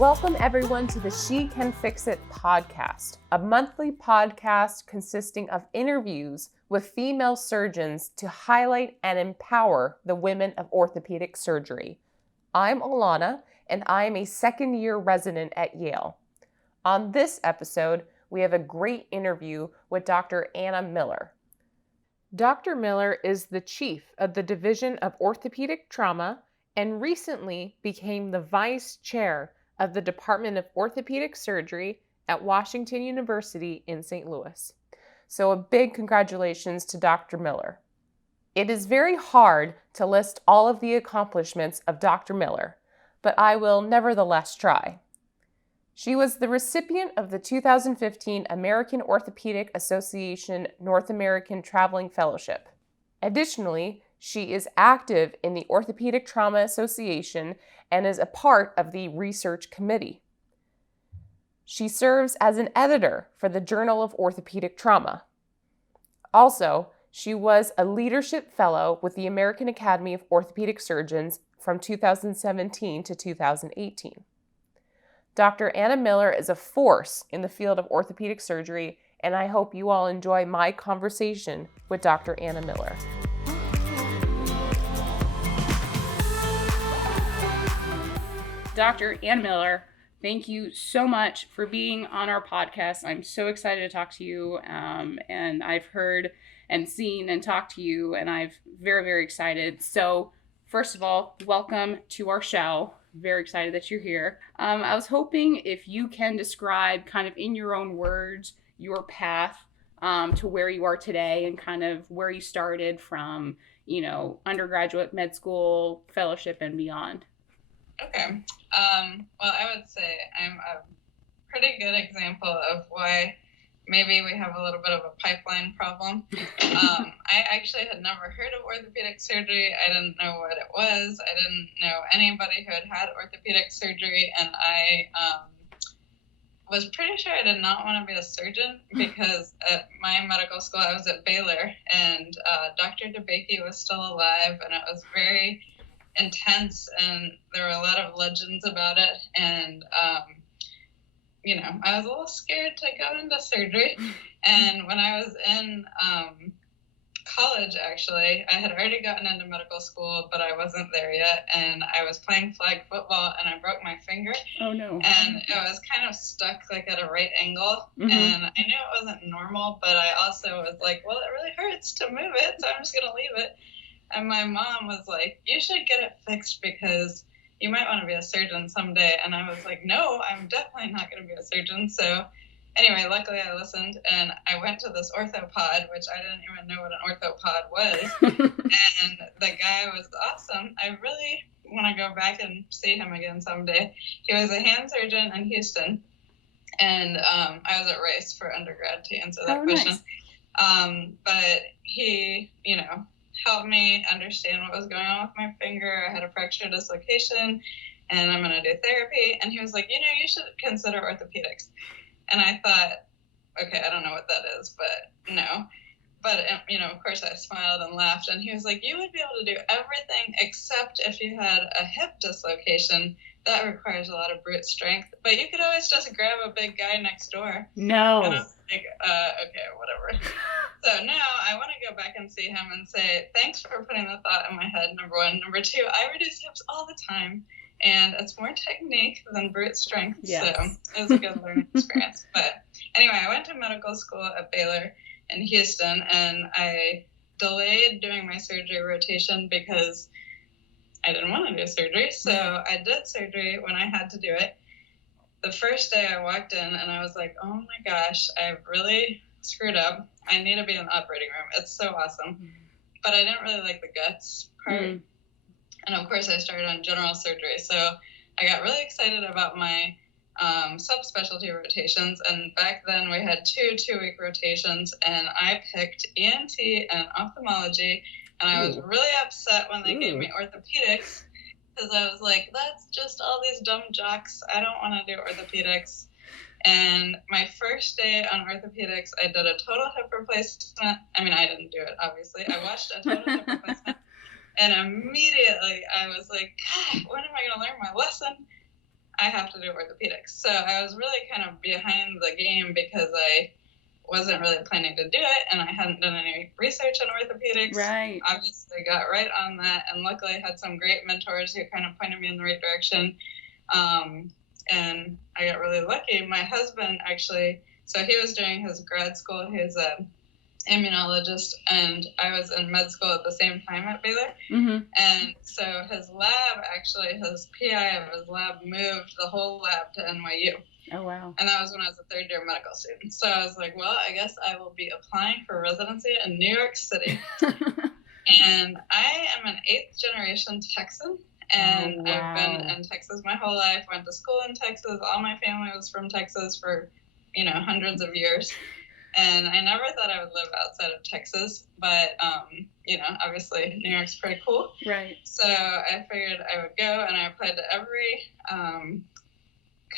Welcome everyone to the She Can Fix It podcast, a monthly podcast consisting of interviews with female surgeons to highlight and empower the women of orthopedic surgery. I'm Alana, and I am a second-year resident at Yale. On this episode, we have a great interview with Dr. Anna Miller. Dr. Miller is the chief of the Division of Orthopaedic Trauma and recently became the vice chair of the Department of Orthopaedic Surgery at Washington University in St. Louis. So a big congratulations to Dr. Miller. It is very hard to list all of the accomplishments of Dr. Miller, but I will nevertheless try. She was the recipient of the 2015 American Orthopaedic Association North American Traveling Fellowship. Additionally, she is active in the Orthopaedic Trauma Association and is a part of the research committee. She serves as an editor for the Journal of Orthopaedic Trauma. Also, she was a leadership fellow with the American Academy of Orthopaedic Surgeons from 2017 to 2018. Dr. Anna Miller is a force in the field of orthopedic surgery, and I hope you all enjoy my conversation with Dr. Anna Miller. Dr. Anna Miller, thank you so much for being on our podcast. I'm so excited to talk to you, and I've heard and seen and talked to you, and I'm very, very excited. So first of all, welcome to our show. Very excited that you're here. I was hoping if you can describe kind of in your own words your path to where you are today and kind of where you started from, undergraduate, med school, fellowship, and beyond. Okay. Well, I would say I'm a pretty good example of why maybe we have a little bit of a pipeline problem. I actually had never heard of orthopedic surgery. I didn't know what it was. I didn't know anybody who had orthopedic surgery, and I was pretty sure I did not want to be a surgeon because at my medical school, I was at Baylor, and Dr. DeBakey was still alive, and it was very intense, and there were a lot of legends about it, and I was a little scared to go into surgery. And when I was in college, actually, I had already gotten into medical school, but I wasn't there yet, and I was playing flag football, and I broke my finger. Oh no. And it was kind of stuck like at a right angle. Mm-hmm. And I knew it wasn't normal, but I also was like, well, it really hurts to move it, so I'm just gonna leave it. And my mom was like, you should get it fixed because you might want to be a surgeon someday. And I was like, no, I'm definitely not going to be a surgeon. So anyway, luckily I listened, and I went to this orthopod, which I didn't even know what an orthopod was. And the guy was awesome. I really want to go back and see him again someday. He was a hand surgeon in Houston. And I was at Rice for undergrad, to answer that question. Nice. But he, helped me understand what was going on with my finger. I had a fracture dislocation, and I'm going to do therapy. And he was like, you should consider orthopedics. And I thought, okay, I don't know what that is, but no. But, of course I smiled and laughed. And he was like, you would be able to do everything except if you had a hip dislocation. That requires a lot of brute strength. But you could always just grab a big guy next door. No. And I was like, okay, whatever. So now I want to go back and see him and say, thanks for putting the thought in my head, number one. Number two, I reduce hips all the time, and it's more technique than brute strength. Yes. So it was a good learning experience. But anyway, I went to medical school at Baylor in Houston, and I delayed doing my surgery rotation because I didn't want to do surgery. So I did surgery when I had to do it. The first day I walked in, and I was like, oh my gosh, I've really screwed up. I need to be in the operating room. It's so awesome. But I didn't really like the guts part. And of course I started on general surgery. So I got really excited about my subspecialty rotations. And back then we had two-week rotations, and I picked ENT and ophthalmology. And I was really upset when they gave me orthopedics, because I was like, that's just all these dumb jocks. I don't want to do orthopedics. And my first day on orthopedics, I did a total hip replacement. I mean, I didn't do it, obviously. I watched a total hip replacement. And immediately I was like, God, when am I going to learn my lesson? I have to do orthopedics. So I was really kind of behind the game because I wasn't really planning to do it, and I hadn't done any research on orthopedics. Right. Obviously got right on that, and luckily I had some great mentors who kind of pointed me in the right direction. And I got really lucky. My husband actually, so he was doing his grad school. He's a immunologist, and I was in med school at the same time at Baylor. Mm-hmm. And so his lab, actually, his PI of his lab moved the whole lab to NYU. Oh, wow. And that was when I was a third-year medical student. So I was like, well, I guess I will be applying for residency in New York City. And I am an 8th-generation Texan. And oh, wow. I've been in Texas my whole life, went to school in Texas. All my family was from Texas for, hundreds of years. And I never thought I would live outside of Texas, but, obviously New York's pretty cool. Right. So I figured I would go, and I applied to every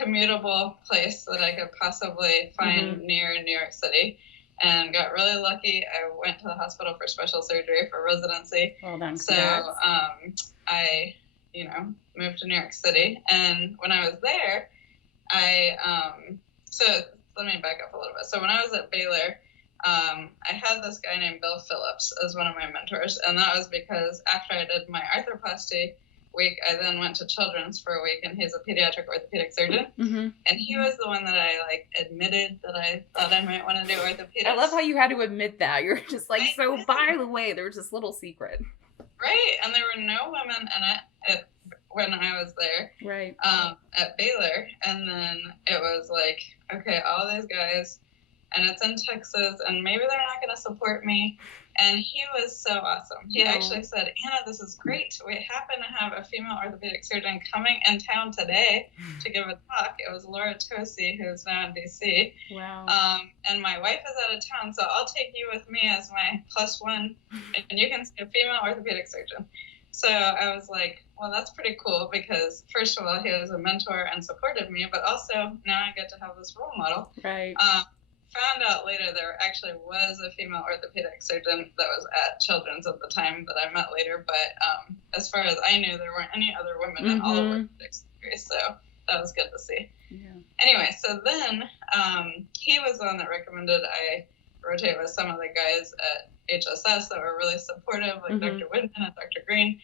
commutable place that I could possibly find near New York City, and got really lucky. I went to the hospital for special surgery for residency. Well done. So I, moved to New York City, and when I was there, so let me back up a little bit. So when I was at Baylor, I had this guy named Bill Phillips as one of my mentors, and that was because after I did my arthroplasty week, I then went to Children's for a week, and he's a pediatric orthopedic surgeon. Mm-hmm. And he was the one that I admitted that I thought I might want to do orthopedics. I love how you had to admit that. You're just like, so by the way, there was this little secret. Right, and there were no women in it when I was there. Right. At Baylor, and then it was like, okay, all these guys, and it's in Texas, and maybe they're not going to support me. And he was so awesome. He actually said, Anna, this is great. We happen to have a female orthopedic surgeon coming in town today to give a talk. It was Laura Tosi, who's now in DC. Wow. And my wife is out of town, so I'll take you with me as my +1, and you can see a female orthopedic surgeon. So I was like, well, that's pretty cool, because first of all, he was a mentor and supported me, but also now I get to have this role model. Right. Found out later there actually was a female orthopedic surgeon that was at Children's at the time that I met later, but as far as I knew, there weren't any other women in all of orthopedic surgery, so that was good to see. Yeah. Anyway, so then he was the one that recommended I rotate with some of the guys at HSS that were really supportive, like Dr. Whitman and Dr. Green,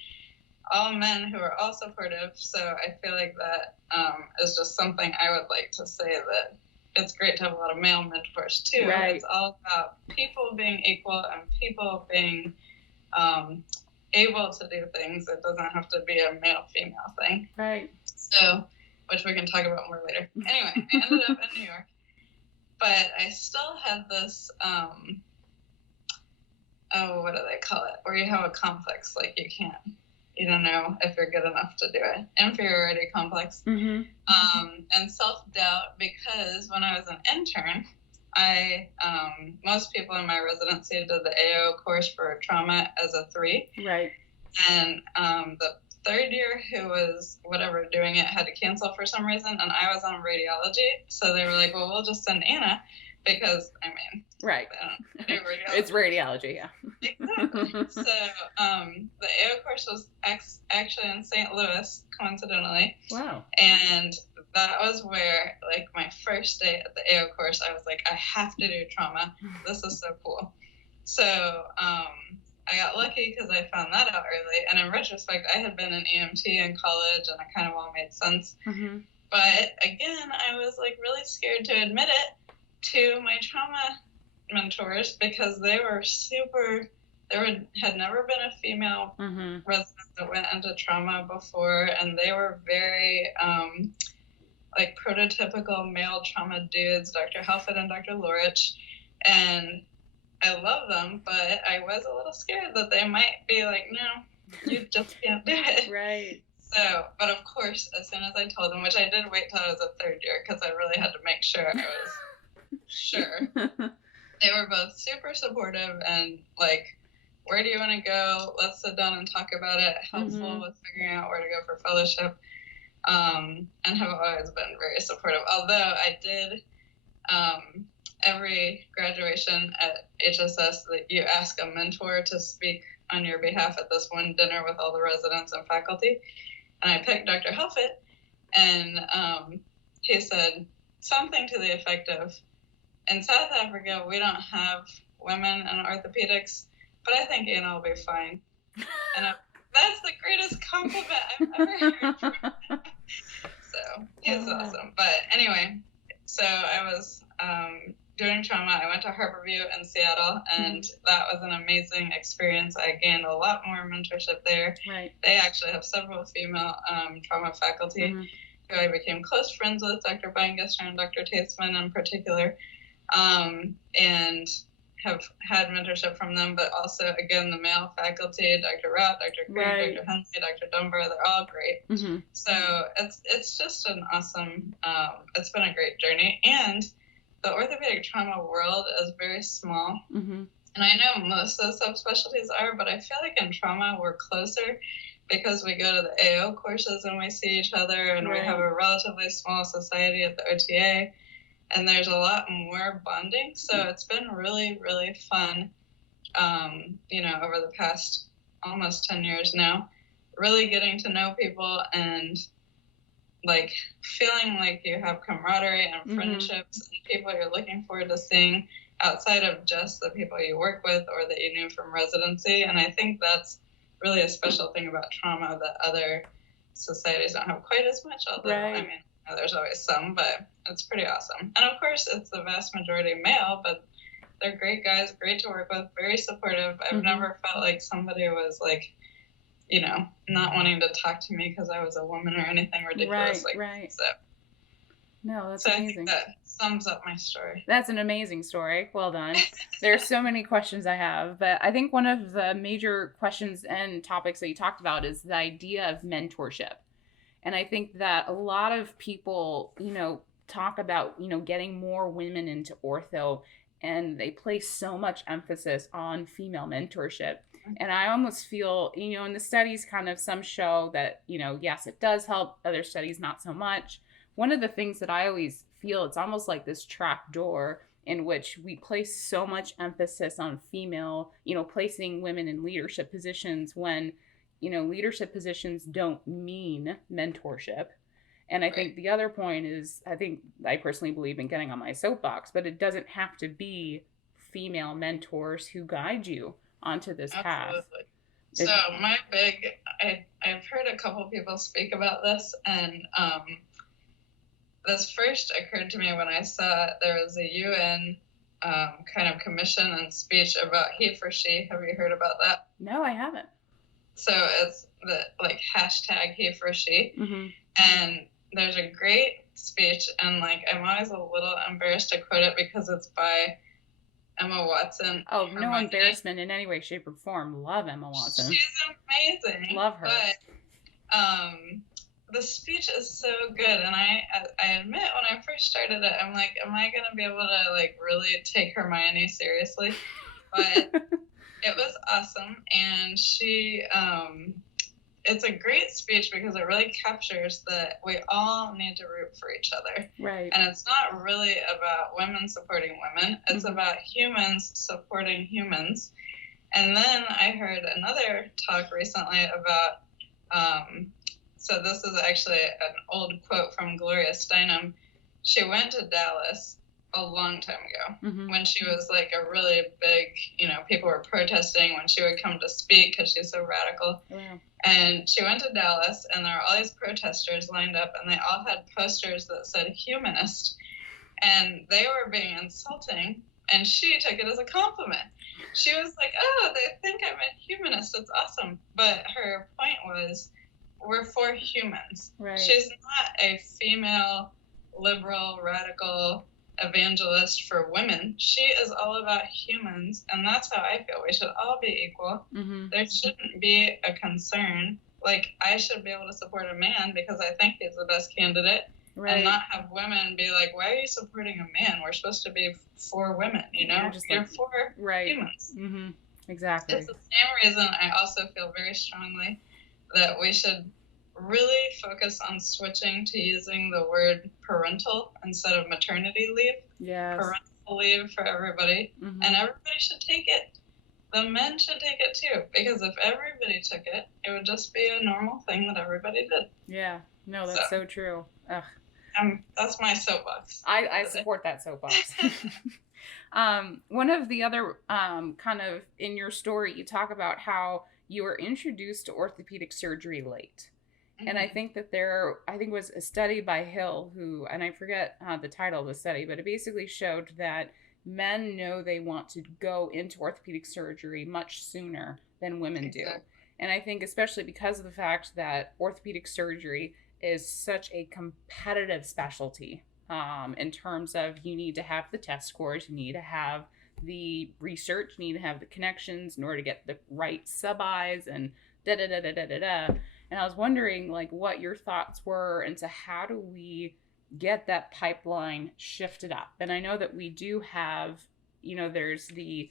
all men who are all supportive. So I feel like that is just something I would like to say, that it's great to have a lot of male mentors too. Right. It's all about people being equal and people being able to do things. It doesn't have to be a male-female thing. Right. So, which we can talk about more later. Anyway, I ended up in New York, but I still had this, what do they call it? Where you have a complex, like you don't know if you're good enough to do it. Inferiority complex. Mm-hmm. And self-doubt, because when I was an intern, most people in my residency did the AO course for trauma as a 3. Right. And the third year who was doing it had to cancel for some reason, and I was on radiology, so they were like, well, we'll just send Anna, because right, they don't do radiology. It's radiology. Yeah, exactly. So the AO course was actually in St. Louis, coincidentally. Wow. And that was where, my first day at the AO course, I was like, I have to do trauma. This is so cool. So I got lucky because I found that out early. And in retrospect, I had been an EMT in college, and it kind of all made sense. Mm-hmm. But again, I was really scared to admit it to my trauma mentors, because they were had never been a female resident that went into trauma before, and they were very prototypical male trauma dudes, Dr. Halfett and Dr. Lorich, and I love them, but I was a little scared that they might be like, no, you just can't do it. Right. So, but of course, as soon as I told them, which I did wait till I was a third year, because I really had to make sure I was sure. They were both super supportive and where do you want to go? Let's sit down and talk about it. Helpful with figuring out where to go for fellowship, and have always been very supportive. Although I did, every graduation at HSS, that you ask a mentor to speak on your behalf at this one dinner with all the residents and faculty. And I picked Dr. Halfett And he said something to the effect of, in South Africa, we don't have women in orthopedics, but I think Anna will be fine. And that's the greatest compliment I've ever heard from him. So he's awesome. But anyway, so I was doing trauma. I went to Harborview in Seattle, and that was an amazing experience. I gained a lot more mentorship there. Right. They actually have several female trauma faculty who I became close friends with, Dr. Beingester and Dr. Tasman in particular, and have had mentorship from them, but also, again, the male faculty, Dr. Rout, Dr. Craig, Dr. Hensley, Dr. Dunbar, they're all great. So it's just an awesome, it's been a great journey. And the orthopedic trauma world is very small. And I know most of the subspecialties are, but I feel like in trauma we're closer because we go to the AO courses and we see each other, and we have a relatively small society at the OTA. And there's a lot more bonding. So it's been really, really fun, over the past almost 10 years now, really getting to know people and like feeling like you have camaraderie and friendships and people you're looking forward to seeing outside of just the people you work with or that you knew from residency. And I think that's really a special thing about trauma that other societies don't have quite as much, although, I mean, there's always some, but it's pretty awesome. And of course, it's the vast majority male, but they're great guys, great to work with, very supportive. I've never felt like somebody was like, not wanting to talk to me because I was a woman or anything ridiculous that. So, no, that's amazing. I think that sums up my story. That's an amazing story. Well done. There's so many questions I have, but I think one of the major questions and topics that you talked about is the idea of mentorship. And I think that a lot of people, talk about, getting more women into ortho, and they place so much emphasis on female mentorship. And I almost feel, in the studies kind of some show that, yes, it does help. Other studies, not so much. One of the things that I always feel, it's almost like this trap door in which we place so much emphasis on female, placing women in leadership positions when, leadership positions don't mean mentorship. And I think the other point is, I personally believe in getting on my soapbox, but it doesn't have to be female mentors who guide you onto this path. So I've heard a couple people speak about this, and this first occurred to me when I saw there was a UN kind of commission and speech about he for she. Have you heard about that? No, I haven't. So it's the hashtag he for she. And there's a great speech, and I'm always a little embarrassed to quote it because it's by Emma Watson. Oh, no embarrassment in any way, shape, or form. Love Emma Watson. She's amazing. Love her. But the speech is so good, and I admit when I first started it, I'm like, am I gonna be able to really take Hermione seriously? But it was awesome, and she it's a great speech because it really captures that we all need to root for each other. Right. And it's not really about women supporting women. It's about humans supporting humans. And then I heard another talk recently about, so this is actually an old quote from Gloria Steinem. She went to Dallas a long time ago when she was a really big, people were protesting when she would come to speak because she's so radical. Wow. And she went to Dallas, and there were all these protesters lined up, and they all had posters that said humanist, and they were being insulting, and she took it as a compliment. She was like, oh, they think I'm a humanist. It's awesome. But her point was, we're for humans. Right. She's not a female, liberal, radical evangelist for women. She is all about humans, and that's how I feel. We should all be equal. There shouldn't be a concern I should be able to support a man because I think he's the best candidate, and not have women be like, why are you supporting a man? We're supposed to be for women, you're for humans. Exactly. It's the same reason I also feel very strongly that we should really focus on switching to using the word parental instead of maternity leave. Yes. Parental leave for everybody, and everybody should take it. The men should take it too, because if everybody took it, it would just be a normal thing that everybody did. Yeah, No, that's so true. Ugh. That's my soapbox. I support that soapbox. One of the other kind of in your story, you talk about how you were introduced to orthopedic surgery late. Mm-hmm. And I think that it was a study by Hill and I forget the title of the study, but it basically showed that men know they want to go into orthopedic surgery much sooner than women do. And I think especially because of the fact that orthopedic surgery is such a competitive specialty in terms of you need to have the test scores, you need to have the research, you need to have the connections in order to get the right sub-Is and da-da-da-da-da-da-da. And I was wondering, like, what your thoughts were into how do we get that pipeline shifted up. And I know that we do have, there's the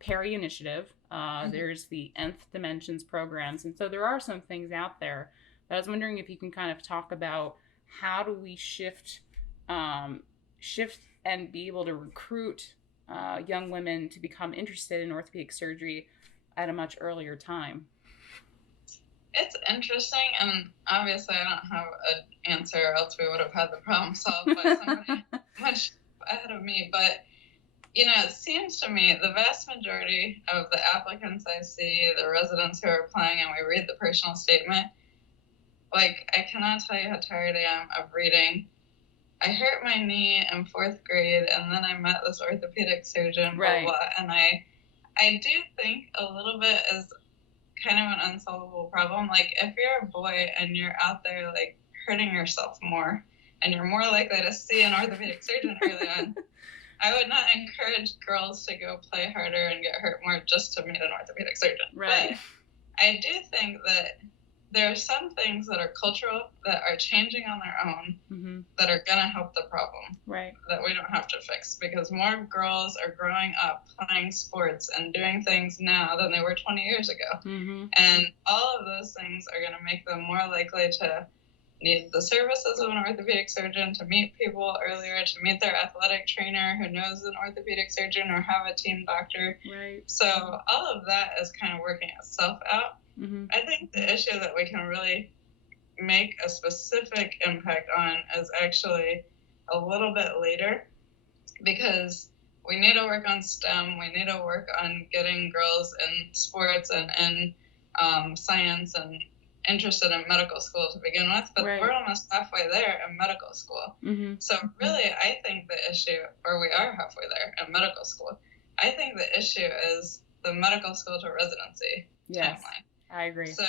Perry Initiative, there's the Nth Dimensions programs, and so there are some things out there. But I was wondering if you can kind of talk about how do we shift and be able to recruit young women to become interested in orthopedic surgery at a much earlier time. It's interesting, and obviously I don't have an answer, or else we would have had the problem solved by somebody much ahead of me. But, it seems to me the vast majority of the applicants I see, the residents who are applying, and we read the personal statement, like, I cannot tell you how tired I am of reading. I hurt my knee in 4th grade, and then I met this orthopedic surgeon, blah, blah, and I do think a little bit is kind of an unsolvable problem. Like, if you're a boy and you're out there, like, hurting yourself more, and you're more likely to see an orthopedic surgeon early on, I would not encourage girls to go play harder and get hurt more just to meet an orthopedic surgeon. Right. But I do think that there are some things that are cultural that are changing on their own mm-hmm. that are going to help the problem. Right. That we don't have to fix, because more girls are growing up playing sports and doing things now than they were 20 years ago. Mm-hmm. And all of those things are going to make them more likely to need the services of an orthopedic surgeon, to meet people earlier, to meet their athletic trainer who knows an orthopedic surgeon, or have a team doctor. Right. So all of that is kind of working itself out. Mm-hmm. I think the issue that we can really make a specific impact on is actually a little bit later, because we need to work on STEM. We need to work on getting girls in sports and in science and interested in medical school to begin with, but we're almost halfway there in medical school. Mm-hmm. So really, I think the issue, or we are halfway there in medical school, I think the issue is the medical school to residency timeline. I agree. So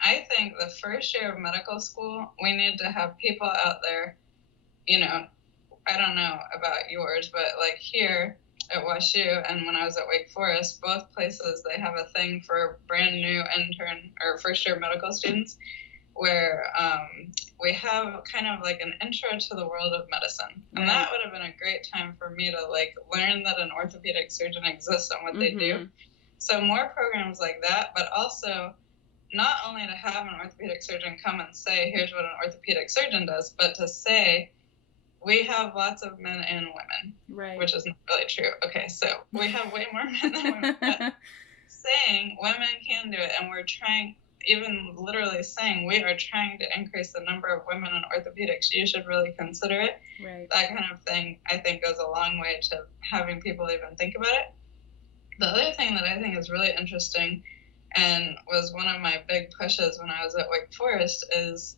I think the first year of medical school, we need to have people out there, I don't know about yours, but like here at WashU and when I was at Wake Forest, both places, they have a thing for brand new intern or first year medical students where we have kind of like an intro to the world of medicine. And that would have been a great time for me to like learn that an orthopedic surgeon exists and what mm-hmm. they do. So more programs like that, but also not only to have an orthopedic surgeon come and say, here's what an orthopedic surgeon does, but to say, we have lots of men and women, which is not really true. Okay, so we have way more men than women, but saying women can do it, and we're trying, even literally saying we are trying to increase the number of women in orthopedics, you should really consider it. Right. That kind of thing, I think, goes a long way to having people even think about it. The other thing that I think is really interesting and was one of my big pushes when I was at Wake Forest is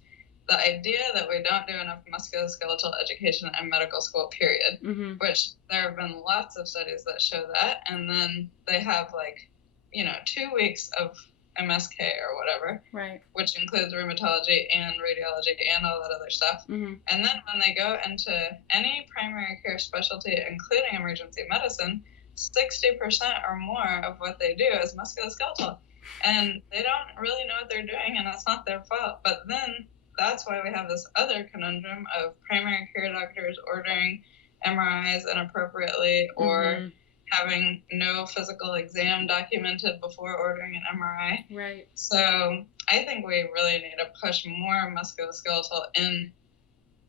the idea that we don't do enough musculoskeletal education in medical school, period, mm-hmm. which there have been lots of studies that show that. And then they have 2 weeks of MSK or whatever, which includes rheumatology and radiology and all that other stuff. Mm-hmm. And then when they go into any primary care specialty, including emergency medicine, 60% or more of what they do is musculoskeletal. And they don't really know what they're doing, and it's not their fault. But then that's why we have this other conundrum of primary care doctors ordering MRIs inappropriately or mm-hmm. having no physical exam documented before ordering an MRI. Right. So I think we really need to push more musculoskeletal in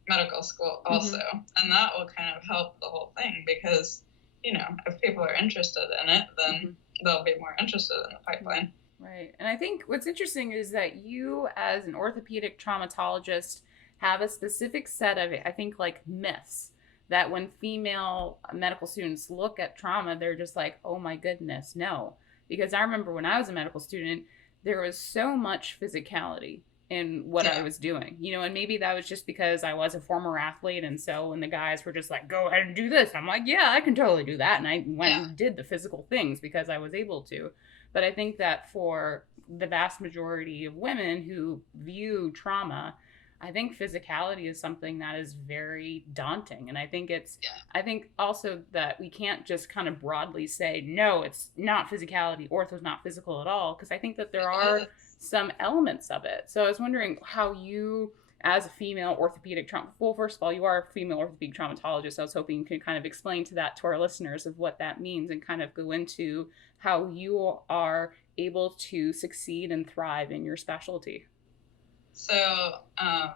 medical school also. Mm-hmm. And that will kind of help the whole thing because, if people are interested in it, then mm-hmm. they'll be more interested in the pipeline. Right. And I think what's interesting is that you, as an orthopedic traumatologist, have a specific set of, I think, like myths that when female medical students look at trauma, they're just like, oh my goodness, no. Because I remember when I was a medical student, there was so much physicality in what I was doing, you know, and maybe that was just because I was a former athlete. And so when the guys were just like, go ahead and do this, I'm like, yeah, I can totally do that. And I went and did the physical things because I was able to. But I think that for the vast majority of women who view trauma, I think physicality is something that is very daunting. And I think I think also that we can't just kind of broadly say, no, it's not physicality, ortho's not physical at all, because I think that there are some elements of it. So I was wondering how you, as a female orthopedic trauma, well, first of all, you are a female orthopedic traumatologist. I was hoping you could kind of explain to our listeners of what that means and kind of go into how you are able to succeed and thrive in your specialty. So I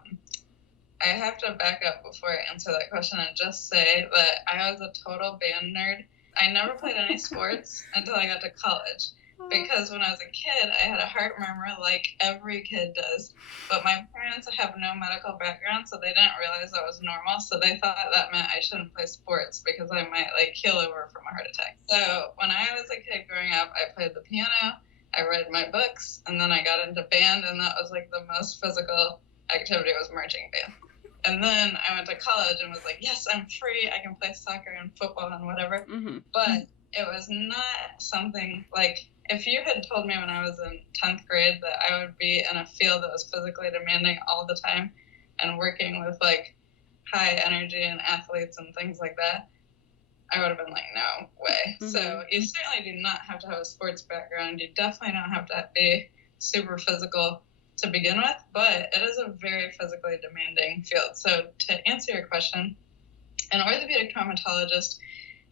have to back up before I answer that question and just say that I was a total band nerd. I never played any sports until I got to college, because when I was a kid, I had a heart murmur like every kid does. But my parents have no medical background, so they didn't realize that was normal. So they thought that meant I shouldn't play sports because I might like keel over from a heart attack. So when I was a kid growing up, I played the piano, I read my books, and then I got into band, and that was like the most physical activity was marching band. And then I went to college and was like, yes, I'm free. I can play soccer and football and whatever. Mm-hmm. But it was not something like, if you had told me when I was in 10th grade that I would be in a field that was physically demanding all the time and working with like high energy and athletes and things like that, I would have been like, no way. Mm-hmm. So you certainly do not have to have a sports background. You definitely don't have to be super physical to begin with, but it is a very physically demanding field. So to answer your question, an orthopedic traumatologist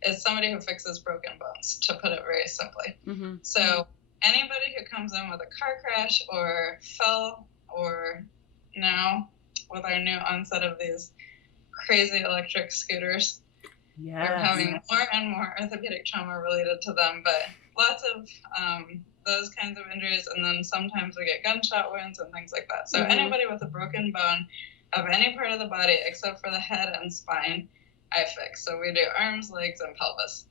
is somebody who fixes broken bones, to put it very simply. Mm-hmm. So anybody who comes in with a car crash or fell, or now with our new onset of these crazy electric scooters, we're having more and more orthopedic trauma related to them, but lots of those kinds of injuries, and then sometimes we get gunshot wounds and things like that. So anybody with a broken bone of any part of the body except for the head and spine, I fix. So we do arms, legs, and pelvis.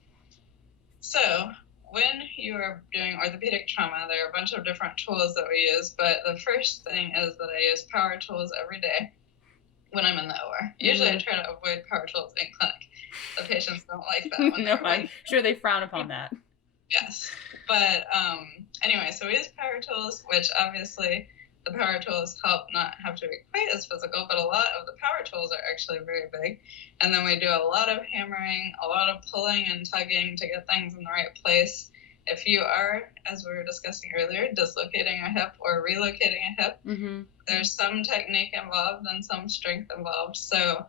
So when you are doing orthopedic trauma, there are a bunch of different tools that we use, but the first thing is that I use power tools every day when I'm in the OR. Usually I try to avoid power tools in clinic. The patients don't like that. When no, I'm sure they frown upon that. Yes. But anyway, so we use power tools, which obviously the power tools help not have to be quite as physical, but a lot of the power tools are actually very big. And then we do a lot of hammering, a lot of pulling and tugging to get things in the right place. If you are, as we were discussing earlier, dislocating a hip or relocating a hip, there's some technique involved and some strength involved. So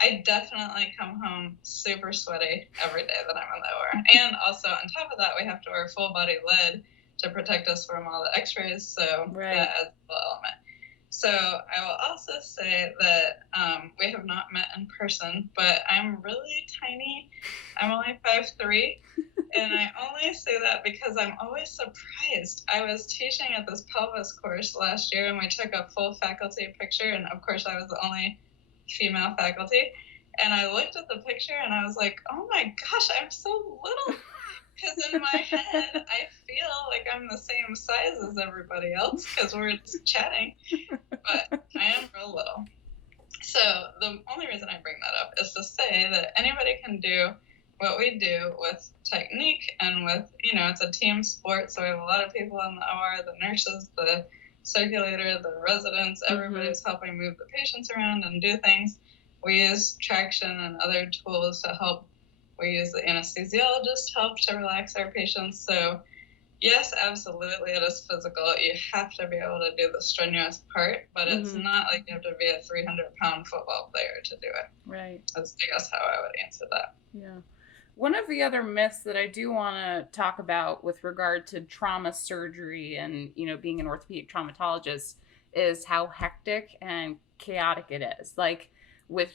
I definitely come home super sweaty every day that I'm in the OR. And also on top of that, we have to wear full body lead to protect us from all the x-rays. So that adds a little element. So I will also say that we have not met in person, but I'm really tiny. I'm only 5'3", and I only say that because I'm always surprised. I was teaching at this pelvis course last year, and we took a full faculty picture, and of course I was the only female faculty, and I looked at the picture and I was like, oh my gosh, I'm so little, because in my head I feel like I'm the same size as everybody else because we're just chatting, but I am real little. So the only reason I bring that up is to say that anybody can do what we do with technique and with, you know, it's a team sport, so we have a lot of people in the OR, the nurses, the circulator, the residents, everybody's helping move the patients around and do things. We use traction and other tools to help. We use the anesthesiologist to help to relax our patients. So yes, absolutely, it is physical. You have to be able to do the strenuous part, but it's not like you have to be a 300-pound football player to do it. Right. That's, I guess, how I would answer that. Yeah. One of the other myths that I do want to talk about with regard to trauma surgery and, you know, being an orthopedic traumatologist is how hectic and chaotic it is. Like, with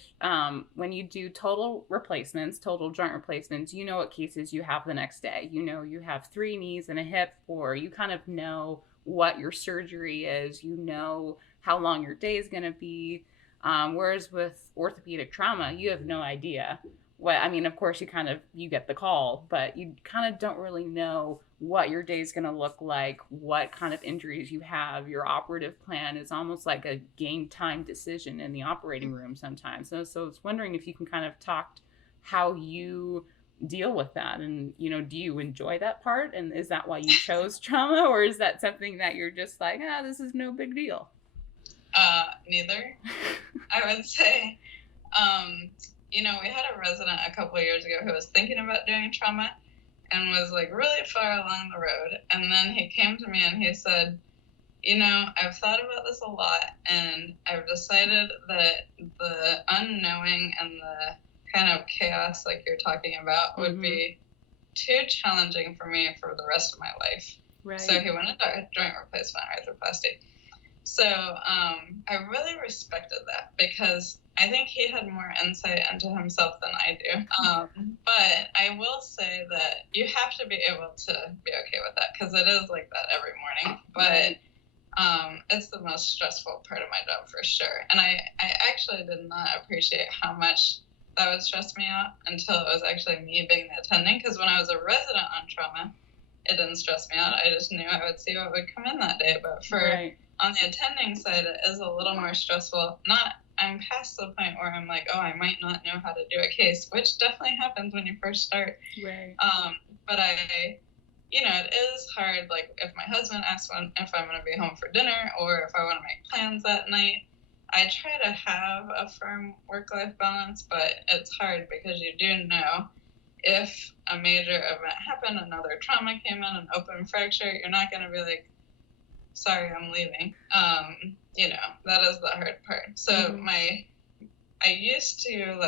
when you do total replacements, total joint replacements, you know what cases you have the next day. You know you have 3 knees and a hip, or you kind of know what your surgery is. You know how long your day is going to be. Whereas with orthopedic trauma, you have no idea. Of course, you get the call, but you kind of don't really know what your day is going to look like, what kind of injuries you have. Your operative plan is almost like a game time decision in the operating room sometimes. So I was wondering if you can kind of talk how you deal with that, and do you enjoy that part, and is that why you chose trauma, or is that something that you're just like, this is no big deal? Neither. I would say, we had a resident a couple of years ago who was thinking about doing trauma and was like really far along the road. And then he came to me and he said, I've thought about this a lot, and I've decided that the unknowing and the kind of chaos like you're talking about would be too challenging for me for the rest of my life. Right. So he went into joint replacement arthroplasty. So I really respected that, because I think he had more insight into himself than I do. But I will say that you have to be able to be okay with that, because it is like that every morning. But it's the most stressful part of my job for sure. And I actually did not appreciate how much that would stress me out until it was actually me being the attending. Because when I was a resident on trauma, it didn't stress me out. I just knew I would see what would come in that day. But on the attending side, it is a little more stressful. I'm past the point where I'm like, I might not know how to do a case, which definitely happens when you first start. Right. But it is hard. Like if my husband asks if I'm going to be home for dinner, or if I want to make plans that night, I try to have a firm work-life balance, but it's hard because you do know if a major event happened, another trauma came in, an open fracture, you're not going to be like, sorry, I'm leaving. That is the hard part. So I used to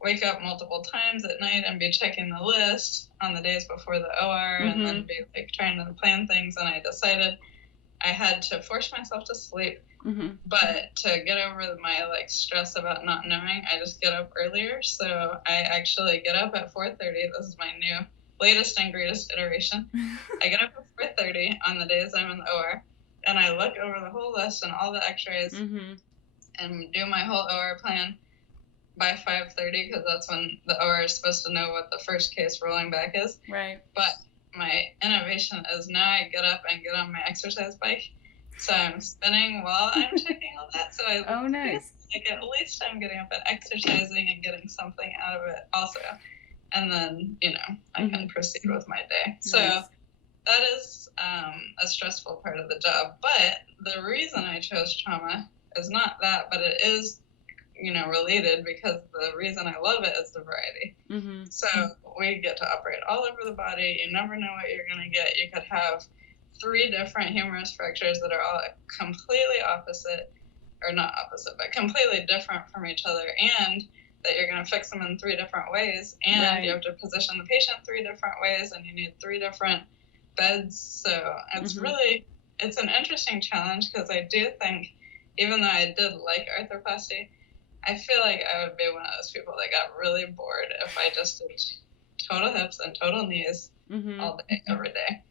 wake up multiple times at night and be checking the list on the days before the OR, and then be trying to plan things. And I decided I had to force myself to sleep. But to get over my stress about not knowing, I just get up earlier. So I actually get up at 4:30. This is my new latest and greatest iteration. I get up at 4:30 on the days I'm in the OR, and I look over the whole list and all the x-rays and do my whole OR plan by 5:30, because that's when the OR is supposed to know what the first case rolling back is. Right. But my innovation is now I get up and get on my exercise bike. So I'm spinning while I'm checking all that. So nice. At least I'm getting up and exercising and getting something out of it also. And then, I can proceed with my day. So that is a stressful part of the job. But the reason I chose trauma is not that, but it is, related, because the reason I love it is the variety. So we get to operate all over the body. You never know what you're going to get. You could have 3 different humerus fractures that are all completely opposite, or not opposite, but completely different from each other, and that you're going to fix them in 3 different ways, and you have to position the patient 3 different ways, and you need 3 different beds. So it's it's an interesting challenge, because I do think, even though I did like arthroplasty, I feel like I would be one of those people that got really bored if I just did total hips and total knees all day, every day.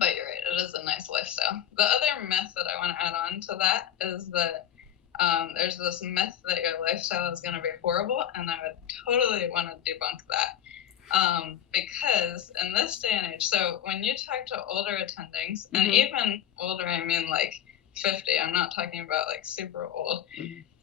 But you're right, it is a nice lifestyle. The other myth that I want to add on to that is that there's this myth that your lifestyle is going to be horrible, and I would totally want to debunk that. Because in this day and age, so when you talk to older attendings, and even older, I mean 50, I'm not talking about super old,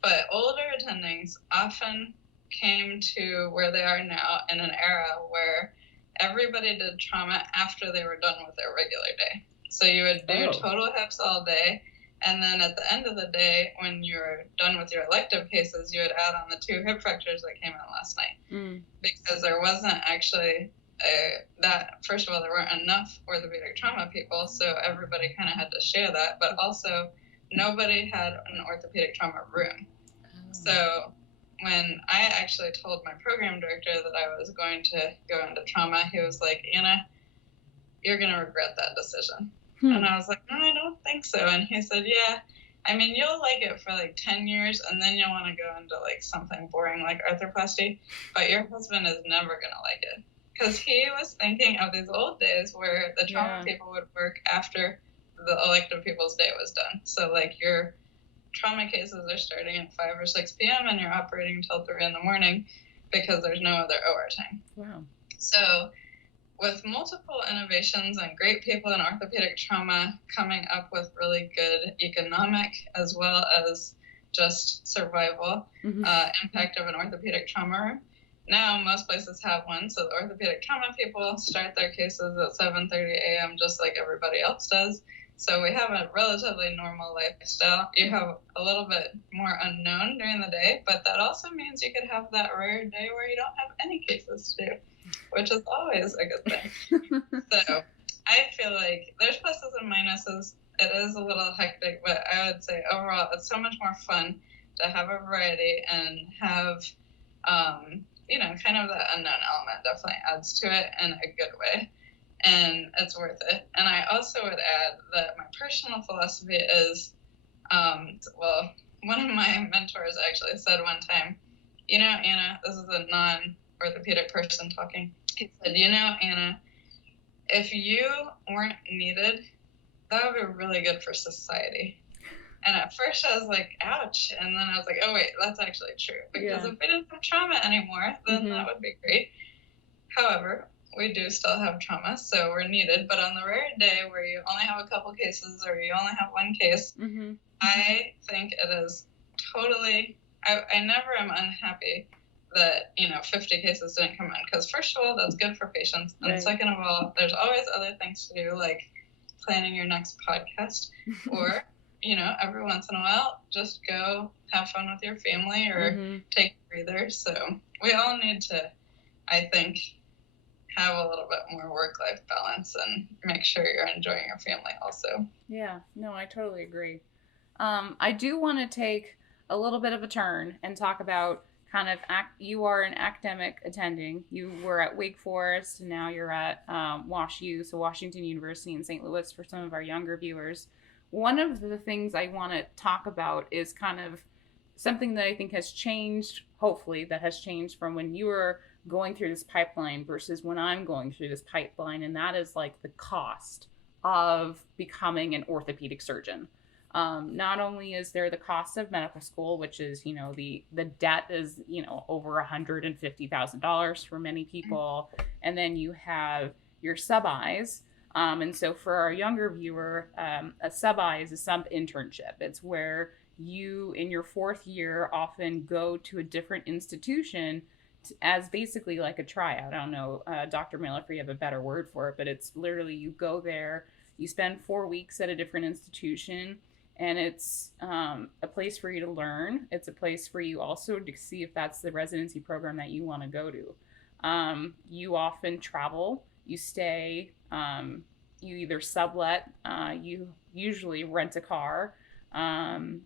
but older attendings often came to where they are now in an era where everybody did trauma after they were done with their regular day. So you would do total hips all day, and then at the end of the day, when you're done with your elective cases, you would add on the 2 hip fractures that came in last night. Because there wasn't actually first of all, there weren't enough orthopedic trauma people, so everybody kind of had to share that, but also nobody had an orthopedic trauma room. So when I actually told my program director that I was going to go into trauma, he was like, Anna, you're going to regret that decision. And I was like, no, I don't think so. And he said, yeah, I mean, you'll like it for like 10 years and then you'll want to go into like something boring like arthroplasty, but your husband is never going to like it because he was thinking of these old days where the trauma people would work after the elective people's day was done. So like your trauma cases are starting at 5 or 6 p.m. and you're operating until 3 in the morning because there's no other OR time. Wow. So with multiple innovations and great people in orthopedic trauma coming up with really good economic as well as just survival impact of an orthopedic trauma room. Now most places have one, so the orthopedic trauma people start their cases at 7:30 a.m. just like everybody else does. So we have a relatively normal lifestyle. You have a little bit more unknown during the day, but that also means you could have that rare day where you don't have any cases to do, which is always a good thing. So I feel like there's pluses and minuses. It is a little hectic, but I would say overall it's so much more fun to have a variety and have, kind of that unknown element definitely adds to it in a good way. And it's worth it. And I also would add that my personal philosophy is, one of my mentors actually said one time, Anna, this is a non-orthopedic person talking. He said, Anna, if you weren't needed, that would be really good for society. And at first I was like, ouch. And then I was like, oh, wait, that's actually true. Because if we didn't have trauma anymore, then that would be great. However, we do still have trauma, so we're needed. But on the rare day where you only have a couple cases or you only have one case, I think it is totally, I never am unhappy that, 50 cases didn't come in. Because first of all, that's good for patients. And second of all, there's always other things to do, like planning your next podcast or, every once in a while, just go have fun with your family or take a breather. So we all need to, I think, have a little bit more work-life balance and make sure you're enjoying your family also. Yeah, no, I totally agree. I do want to take a little bit of a turn and talk about you are an academic attending. You were at Wake Forest, and now you're at WashU, so Washington University in St. Louis for some of our younger viewers. One of the things I want to talk about is kind of something that I think has changed, hopefully, that has changed from when you were going through this pipeline versus when I'm going through this pipeline, and that is like the cost of becoming an orthopedic surgeon. Not only is there the cost of medical school, which is, the debt is, over $150,000 for many people. And then you have your sub-Is. And so for our younger viewer, a sub-I is a sub-internship. It's where you, in your fourth year, often go to a different institution as basically like a tryout. I don't know, Dr. Miller, if you have a better word for it, but it's literally you go there, you spend 4 weeks at a different institution, and it's a place for you to learn. It's a place for you also to see if that's the residency program that you want to go to. You often travel, you stay, you either sublet, you usually rent a car, and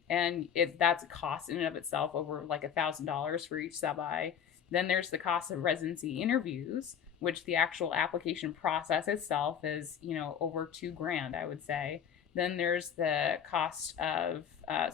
that's a cost in and of itself, over like $1,000 for each sub-I. Then there's the cost of residency interviews, which the actual application process itself is, over $2,000, I would say. Then there's the cost of,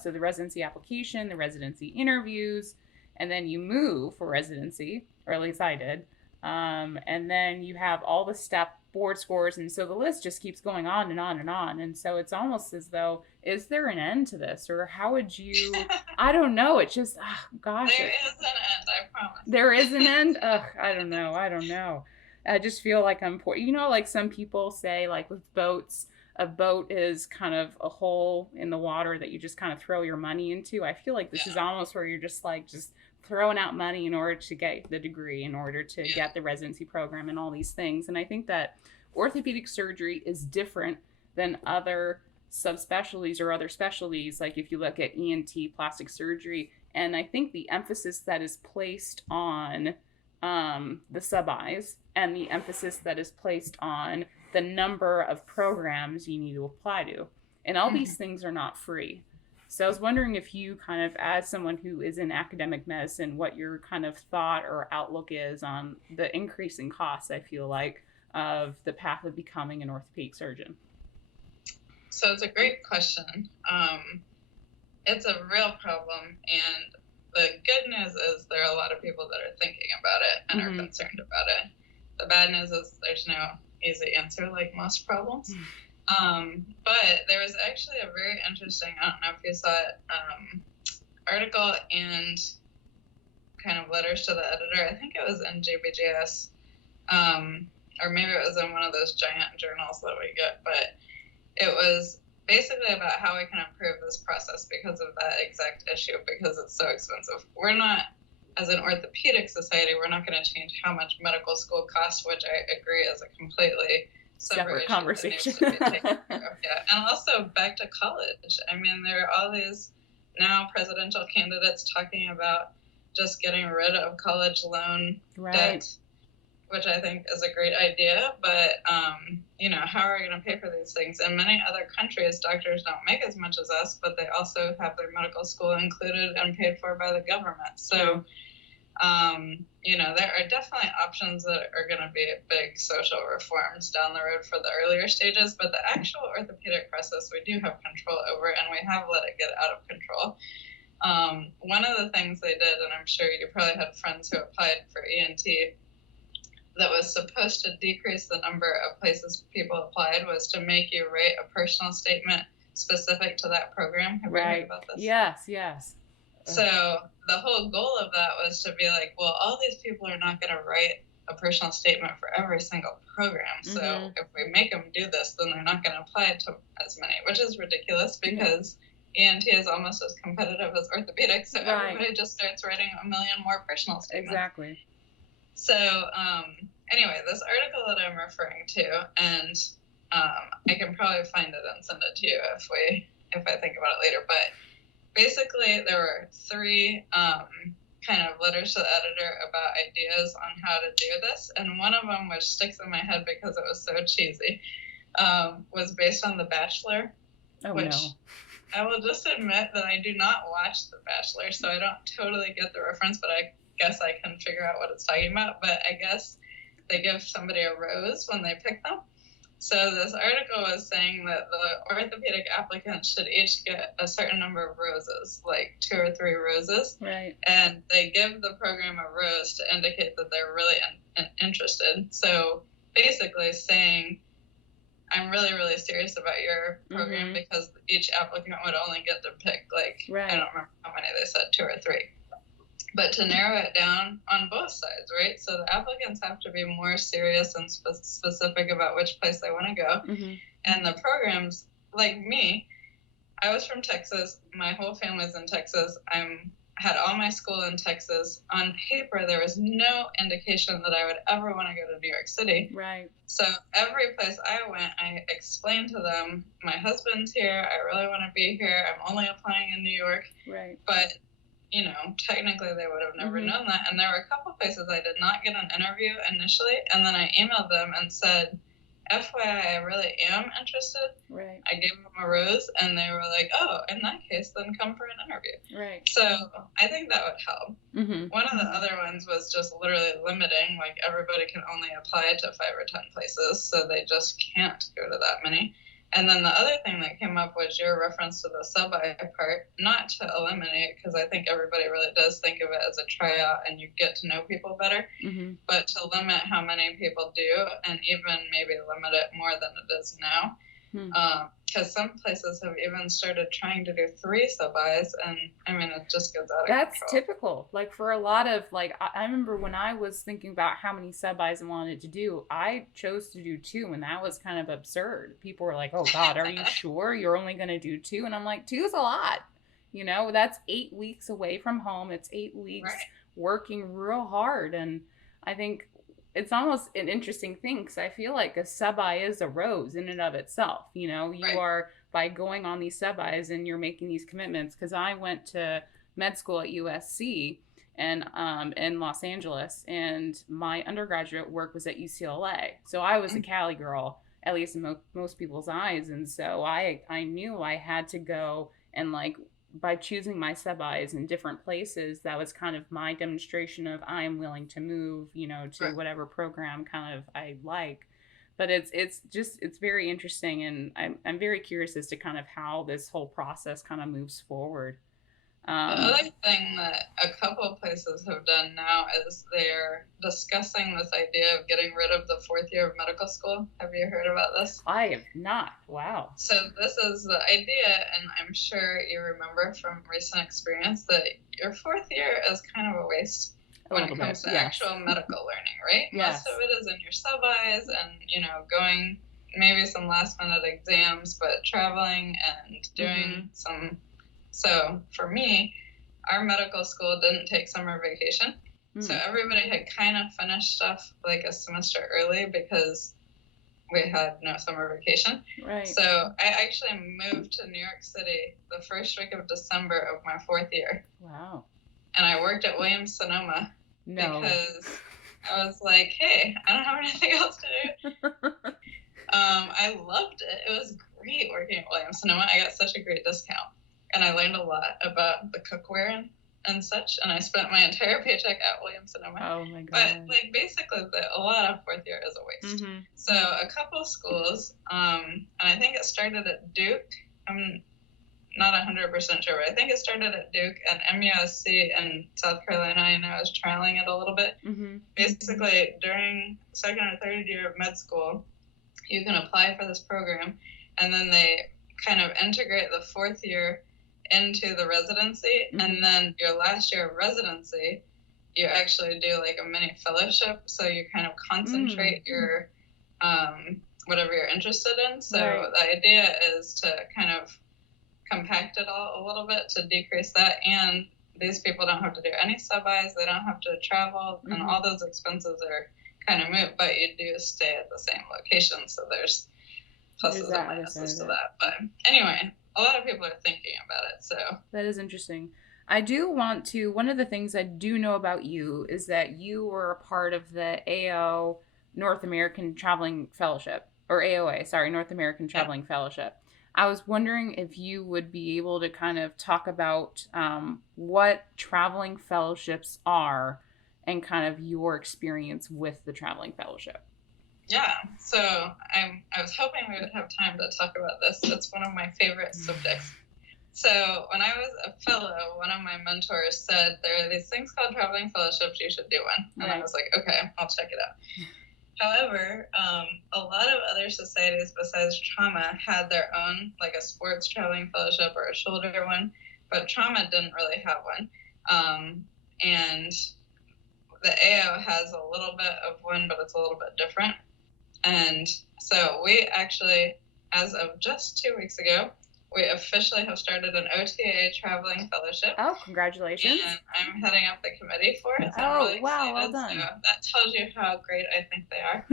so the residency application, the residency interviews, and then you move for residency, or at least I did. And then you have all the step board scores. And so the list just keeps going on and on and on. And so it's almost as though, is there an end to this? Or how would you, I don't know. It's just, gosh. There is an end, I promise. There is an end? I don't know. I just feel like I'm poor. Like some people say, like with boats, a boat is kind of a hole in the water that you just kind of throw your money into. I feel like this is almost where you're just throwing out money in order to get the degree, in order to get the residency program and all these things. And I think that orthopedic surgery is different than other subspecialties or other specialties. Like if you look at ENT, plastic surgery, and I think the emphasis that is placed on the sub-Is and the emphasis that is placed on the number of programs you need to apply to. And all these things are not free. So I was wondering if you kind of, as someone who is in academic medicine, what your kind of thought or outlook is on the increasing costs, I feel like, of the path of becoming an orthopedic surgeon. So it's a great question. it's a real problem, and the good news is there are a lot of people that are thinking about it and are concerned about it. The bad news is there's no easy answer like most problems. But there was actually a very interesting, I don't know if you saw it, article and kind of letters to the editor. I think it was in JBJS, or maybe it was in one of those giant journals that we get, but it was basically about how we can improve this process because of that exact issue, because it's so expensive. We're not, as an orthopedic society, we're not going to change how much medical school costs, which I agree is a completely separate conversation. Yeah. And also back to college. I mean, there are all these now presidential candidates talking about just getting rid of college loan debt, which I think is a great idea. But, how are we going to pay for these things? In many other countries, doctors don't make as much as us, but they also have their medical school included and paid for by the government. So, there are definitely options that are going to be big social reforms down the road for the earlier stages, but the actual orthopedic process we do have control over, and we have let it get out of control. One of the things they did, and I'm sure you probably had friends who applied for ENT, that was supposed to decrease the number of places people applied, was to make you write a personal statement specific to that program. Have you heard about this? Yes. So the whole goal of that was to be like, well, all these people are not going to write a personal statement for every single program. So if we make them do this, then they're not going to apply to as many, which is ridiculous because ENT is almost as competitive as orthopedics. So everybody just starts writing a million more personal statements. Exactly. So anyway, this article that I'm referring to, and I can probably find it and send it to you if I think about it later, but basically, there were 3 kind of letters to the editor about ideas on how to do this, and one of them, which sticks in my head because it was so cheesy, was based on The Bachelor, which I will just admit that I do not watch The Bachelor, so I don't totally get the reference, but I guess I can figure out what it's talking about. But I guess they give somebody a rose when they pick them. So this article was saying that the orthopedic applicants should each get a certain number of roses, like 2 or 3 roses. Right. And they give the program a rose to indicate that they're really interested. So basically saying, I'm really, really serious about your program because each applicant would only get to pick, I don't remember how many they said, 2 or 3. But to narrow it down on both sides, right? So the applicants have to be more serious and specific about which place they want to go. And the programs, like me, I was from Texas. My whole family's in Texas. Had all my school in Texas. On paper, there was no indication that I would ever want to go to New York City. Right. So every place I went, I explained to them, my husband's here. I really want to be here. I'm only applying in New York. Right. But technically they would have never known that. And there were a couple places I did not get an interview initially. And then I emailed them and said, FYI, I really am interested. Right. I gave them a rose and they were like, oh, in that case, then come for an interview. Right. So I think that would help. One of the other ones was just literally limiting, like everybody can only apply to 5 or 10 places. So they just can't go to that many. And then the other thing that came up was your reference to the sub-I part, not to eliminate, because I think everybody really does think of it as a tryout and you get to know people better, but to limit how many people do and even maybe limit it more than it is now. Because some places have even started trying to do 3 sub-Is, and I mean, it just goes out of control. That's typical. Like for a lot of, I remember when I was thinking about how many sub-Is I wanted to do, I chose to do 2, and that was kind of absurd. People were like, oh God, are you sure you're only going to do 2? And I'm like, 2 is a lot. That's 8 weeks away from home. It's 8 weeks working real hard. And I think it's almost an interesting thing because I feel like a sub-I is a rose in and of itself. You are, by going on these sub-Is and you're making these commitments. Because I went to med school at USC and in Los Angeles, and my undergraduate work was at UCLA. So I was a Cali girl, at least in most people's eyes. And so I knew I had to go and by choosing my sub-Is in different places, that was kind of my demonstration of I'm willing to move, to whatever program kind of I like. But it's very interesting, and I'm very curious as to kind of how this whole process kind of moves forward. The other thing that a couple of places have done now is they're discussing this idea of getting rid of the 4th year of medical school. Have you heard about this? I have not. Wow. So this is the idea, and I'm sure you remember from recent experience that your 4th year is kind of a waste when it comes to actual medical learning, right? Yes. Most of it is in your sub-Is and, going maybe some last minute exams, but traveling and doing some. So for me, our medical school didn't take summer vacation. So everybody had kind of finished stuff like a semester early because we had no summer vacation. Right. So I actually moved to New York City the first week of December of my 4th year. Wow. And I worked at Williams-Sonoma because I was like, hey, I don't have anything else to do. I loved it. It was great working at Williams-Sonoma. I got such a great discount. And I learned a lot about the cookware and such. And I spent my entire paycheck at Williams-Sonoma. Oh, my God. But basically, a lot of 4th year is a waste. So a couple of schools, and I think it started at Duke. I'm not 100% sure, but I think it started at Duke, and MUSC in South Carolina, I know, is trialing it a little bit. Basically, during 2nd or 3rd year of med school, you can apply for this program, and then they kind of integrate the 4th year into the residency, and then your last year of residency, you actually do like a mini fellowship, so you kind of concentrate your whatever you're interested in. So the idea is to kind of compact it all a little bit to decrease that, and these people don't have to do any sub-Is, they don't have to travel, and all those expenses are kind of moot, but you do stay at the same location, so there's pluses and minuses to that. But anyway, a lot of people are thinking about it, so. That is interesting. I do want to, one of the things I do know about you is that you were a part of the AO North American Traveling Fellowship, or AOA, sorry, North American Traveling Fellowship. I was wondering if you would be able to kind of talk about what traveling fellowships are and kind of your experience with the traveling fellowship. Yeah, so I was hoping we would have time to talk about this. It's one of my favorite subjects. So when I was a fellow, one of my mentors said, there are these things called traveling fellowships, you should do one. And I was like, okay, I'll check it out. However, a lot of other societies besides trauma had their own, like a sports traveling fellowship or a shoulder one, but trauma didn't really have one. And the AO has a little bit of one, but it's a little bit different. And so we actually, as of just 2 weeks ago, we officially have started an OTA traveling fellowship. Oh, congratulations. And I'm heading up the committee for it. So I'm really wow, excited. well done. So that tells you how great I think they are.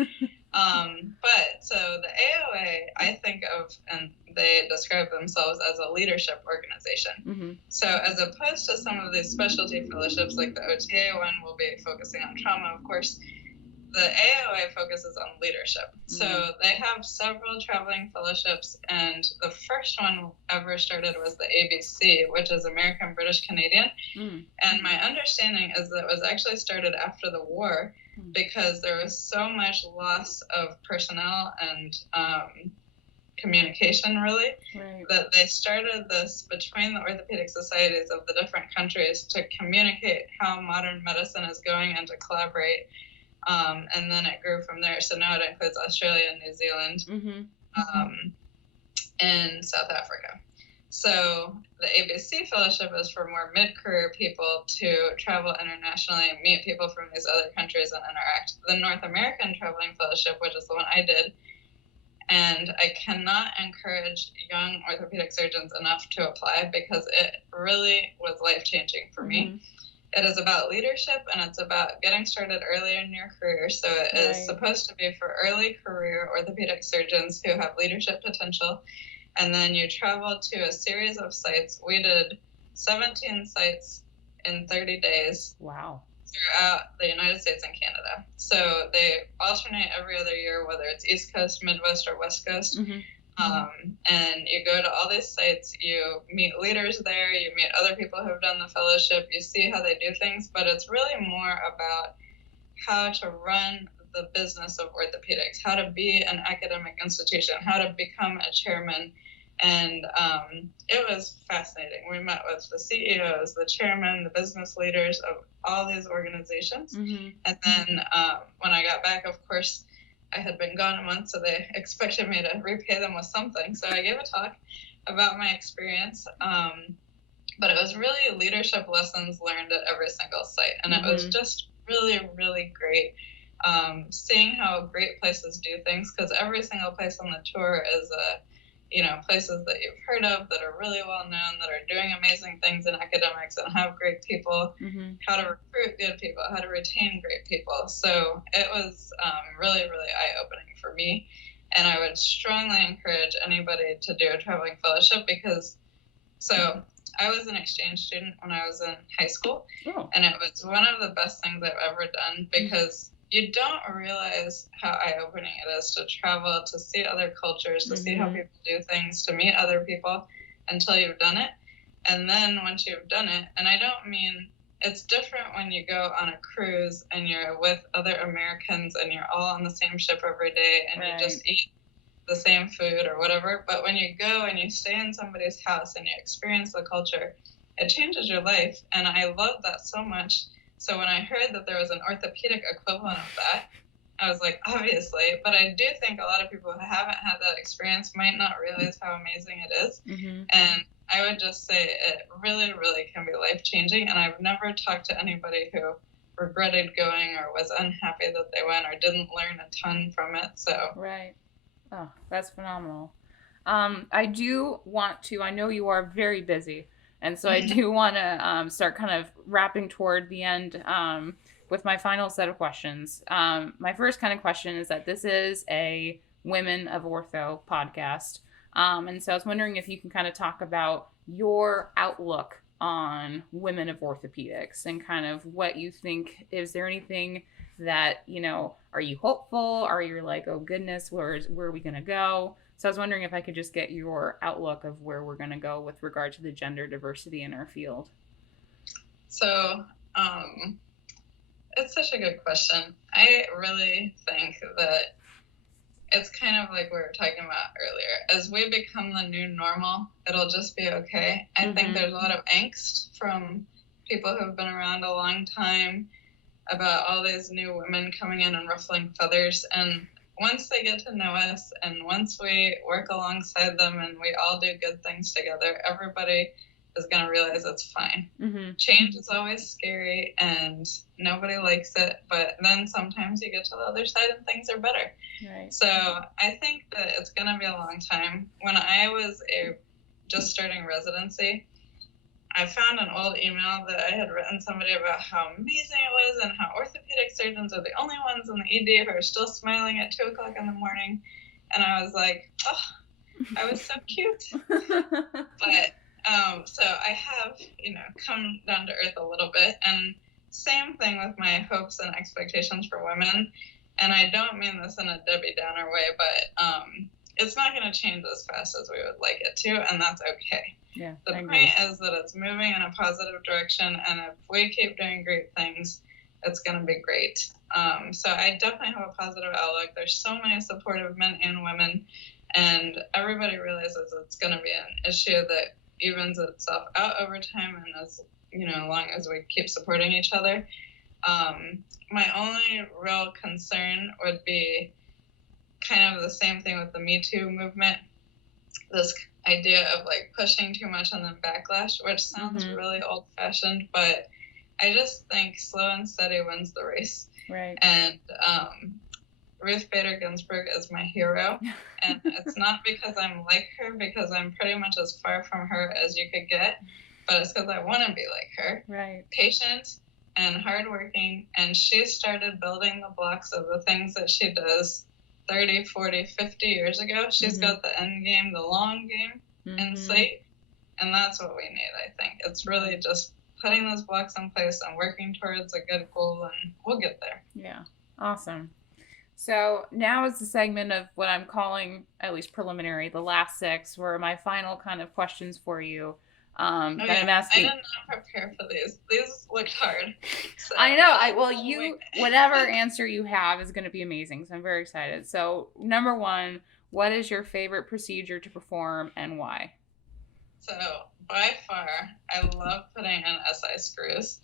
But so the AOA, I think of, and they describe themselves as a leadership organization. So as opposed to some of these specialty fellowships, like the OTA one will be focusing on trauma, of course, the AOA focuses on leadership. So they have several traveling fellowships, and the first one ever started was the ABC, which is American British Canadian. And my understanding is that it was actually started after the war because there was so much loss of personnel and communication, really, that they started this between the orthopedic societies of the different countries to communicate how modern medicine is going and to collaborate. And then it grew from there. So now it includes Australia, New Zealand, and South Africa. So the ABC Fellowship is for more mid-career people to travel internationally and meet people from these other countries and interact. The North American Traveling Fellowship, which is the one I did, and I cannot encourage young orthopedic surgeons enough to apply because it really was life-changing for me. It is about leadership, and it's about getting started earlier in your career. So it is supposed to be for early career orthopedic surgeons who have leadership potential. And then you travel to a series of sites. We did 17 sites in 30 days. Wow. Throughout the United States and Canada. So they alternate every other year, whether it's East Coast, Midwest, or West Coast. And you go to all these sites, you meet leaders there, you meet other people who have done the fellowship, you see how they do things, but it's really more about how to run the business of orthopedics, how to be an academic institution, how to become a chairman. And it was fascinating. We met with the CEOs, the chairman, the business leaders of all these organizations. Mm-hmm. And then when I got back, of course, I had been gone a month, so they expected me to repay them with something. So I gave a talk about my experience. But it was really leadership lessons learned at every single site. And it was just really, really great seeing how great places do things, because every single place on the tour is places that you've heard of that are really well known, that are doing amazing things in academics and have great people, how to recruit good people, how to retain great people. So it was really, really eye-opening for me. And I would strongly encourage anybody to do a traveling fellowship because, I was an exchange student when I was in high school, and it was one of the best things I've ever done because you don't realize how eye-opening it is to travel, to see other cultures, to see how people do things, to meet other people until you've done it. And then once you've done it, and I don't mean, it's different when you go on a cruise and you're with other Americans and you're all on the same ship every day and you just eat the same food or whatever. But when you go and you stay in somebody's house and you experience the culture, it changes your life. And I love that so much. So when I heard that there was an orthopedic equivalent of that, I was like, obviously. But I do think a lot of people who haven't had that experience might not realize how amazing it is. And I would just say it really, really can be life-changing. And I've never talked to anybody who regretted going or was unhappy that they went or didn't learn a ton from it. So Right. Oh, that's phenomenal. I do want to, I know you are very busy, and so I do want to start kind of wrapping toward the end with my final set of questions. My first kind of question is that this is a Women of Ortho podcast. And so I was wondering if you can kind of talk about your outlook on women of orthopedics and kind of what you think. Is there anything that, are you hopeful? Are you like, oh goodness, where are we going to go? So I was wondering if I could just get your outlook of where we're going to go with regard to the gender diversity in our field. So it's such a good question. I really think that it's kind of like we were talking about earlier. As we become the new normal, it'll just be okay. I think there's a lot of angst from people who've been around a long time about all these new women coming in and ruffling feathers. And once they get to know us and once we work alongside them and we all do good things together, everybody is going to realize it's fine. Change is always scary and nobody likes it, but then sometimes you get to the other side and things are better. Right. So I think that it's going to be a long time. When I was just starting residency, I found an old email that I had written somebody about how amazing it was and how orthopedic surgeons are the only ones in the ED who are still smiling at 2 o'clock in the morning. And I was like, oh, I was so cute. But so I have, come down to earth a little bit. And same thing with my hopes and expectations for women. And I don't mean this in a Debbie Downer way, but it's not going to change as fast as we would like it to, and that's okay. Yeah, the point is that it's moving in a positive direction, and if we keep doing great things, it's going to be great. So I definitely have a positive outlook. There's so many supportive men and women, and everybody realizes it's going to be an issue that evens itself out over time, and as long as we keep supporting each other. My only real concern would be kind of the same thing with the Me Too movement, this idea of like pushing too much and then backlash, which sounds really old-fashioned, but I just think slow and steady wins the race. Right. And Ruth Bader Ginsburg is my hero, and it's not because I'm like her, because I'm pretty much as far from her as you could get, but it's because I want to be like her. Right. Patient and hardworking, and she started building the blocks of the things that she does 30, 40, 50 years ago. She's got the end game, the long game in sight, and that's what we need, I think. It's really just putting those blocks in place and working towards a good goal, and we'll get there. Yeah, awesome. So now is the segment of what I'm calling, at least preliminary, the last 6, were my final kind of questions for you. But I'm asking. I did not prepare for these. These looked hard. So I know. Whatever answer you have is going to be amazing. So I'm very excited. So number one, what is your favorite procedure to perform and why? So by far, I love putting in SI screws.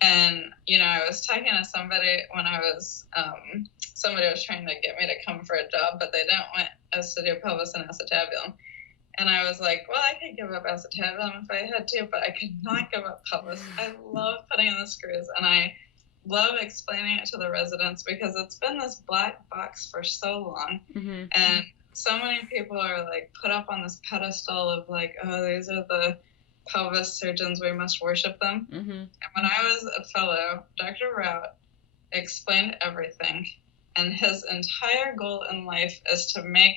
And, I was talking to somebody when I was, somebody was trying to get me to come for a job, but they didn't want us to do pelvis and acetabulum. And I was like, well, I could give up acetabulum if I had to, but I could not give up pelvis. I love putting in the screws, and I love explaining it to the residents because it's been this black box for so long. Mm-hmm. And so many people are like put up on this pedestal of like, oh, these are the pelvis surgeons, we must worship them. Mm-hmm. And when I was a fellow, Dr. Rout explained everything, and his entire goal in life is to make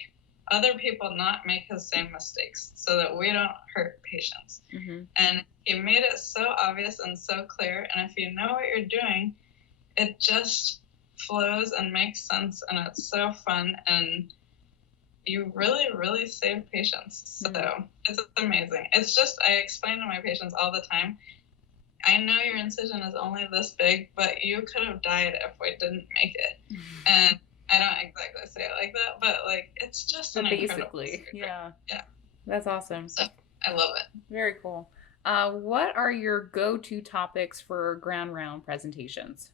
other people not make his same mistakes so that we don't hurt patients. Mm-hmm. And he made it so obvious and so clear, and if you know what you're doing, it just flows and makes sense, and it's so fun, and you really, really save patients. So it's amazing. It's just, I explain to my patients all the time, I know your incision is only this big, but you could have died if we didn't make it. And I don't exactly say it like that, but like, it's just an incredible surgery. Yeah. Yeah. That's awesome. So I love it. Very cool. What are your go-to topics for ground round presentations?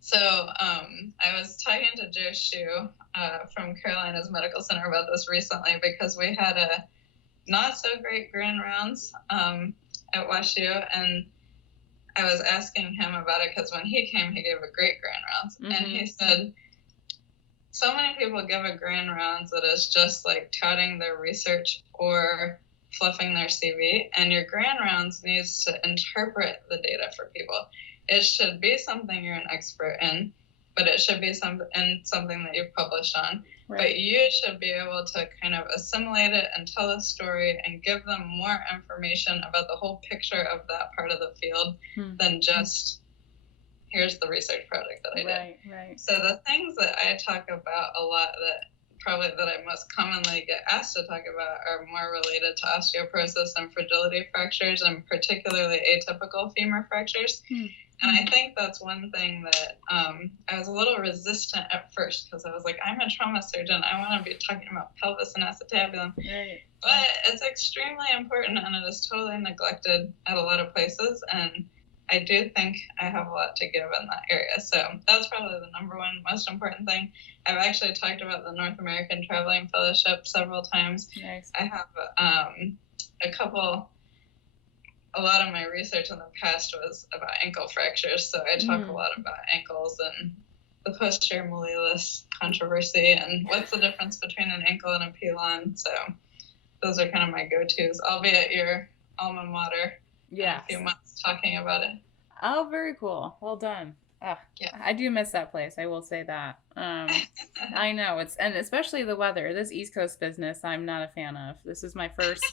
So I was talking to Joe Shu from Carolina's Medical Center about this recently because we had a not so great grand rounds at WashU, and I was asking him about it because when he came, he gave a great grand rounds. Mm-hmm. And he said, so many people give a grand rounds that is just like touting their research or fluffing their CV, and your grand rounds needs to interpret the data for people. It should be something you're an expert in, but it should be something that you've published on. Right. But you should be able to kind of assimilate it and tell a story and give them more information about the whole picture of that part of the field than just, here's the research project that I did. Right. So the things that I talk about a lot that I most commonly get asked to talk about are more related to osteoporosis and fragility fractures, and particularly atypical femur fractures. And I think that's one thing that I was a little resistant at first because I was like, I'm a trauma surgeon. I want to be talking about pelvis and acetabulum. Right. But it's extremely important, and it is totally neglected at a lot of places. And I do think I have a lot to give in that area. So that's probably the number one most important thing. I've actually talked about the North American Traveling Fellowship several times. Nice. I have a lot of my research in the past was about ankle fractures, so I talk a lot about ankles and the posterior malleolus controversy and what's the difference between an ankle and a pilon. So those are kind of my go-tos. I'll be at your alma mater in a few months talking about it. Oh, very cool. Well done. Yeah. I do miss that place. I will say that. I know and especially the weather. This East Coast business, I'm not a fan of. This is my first.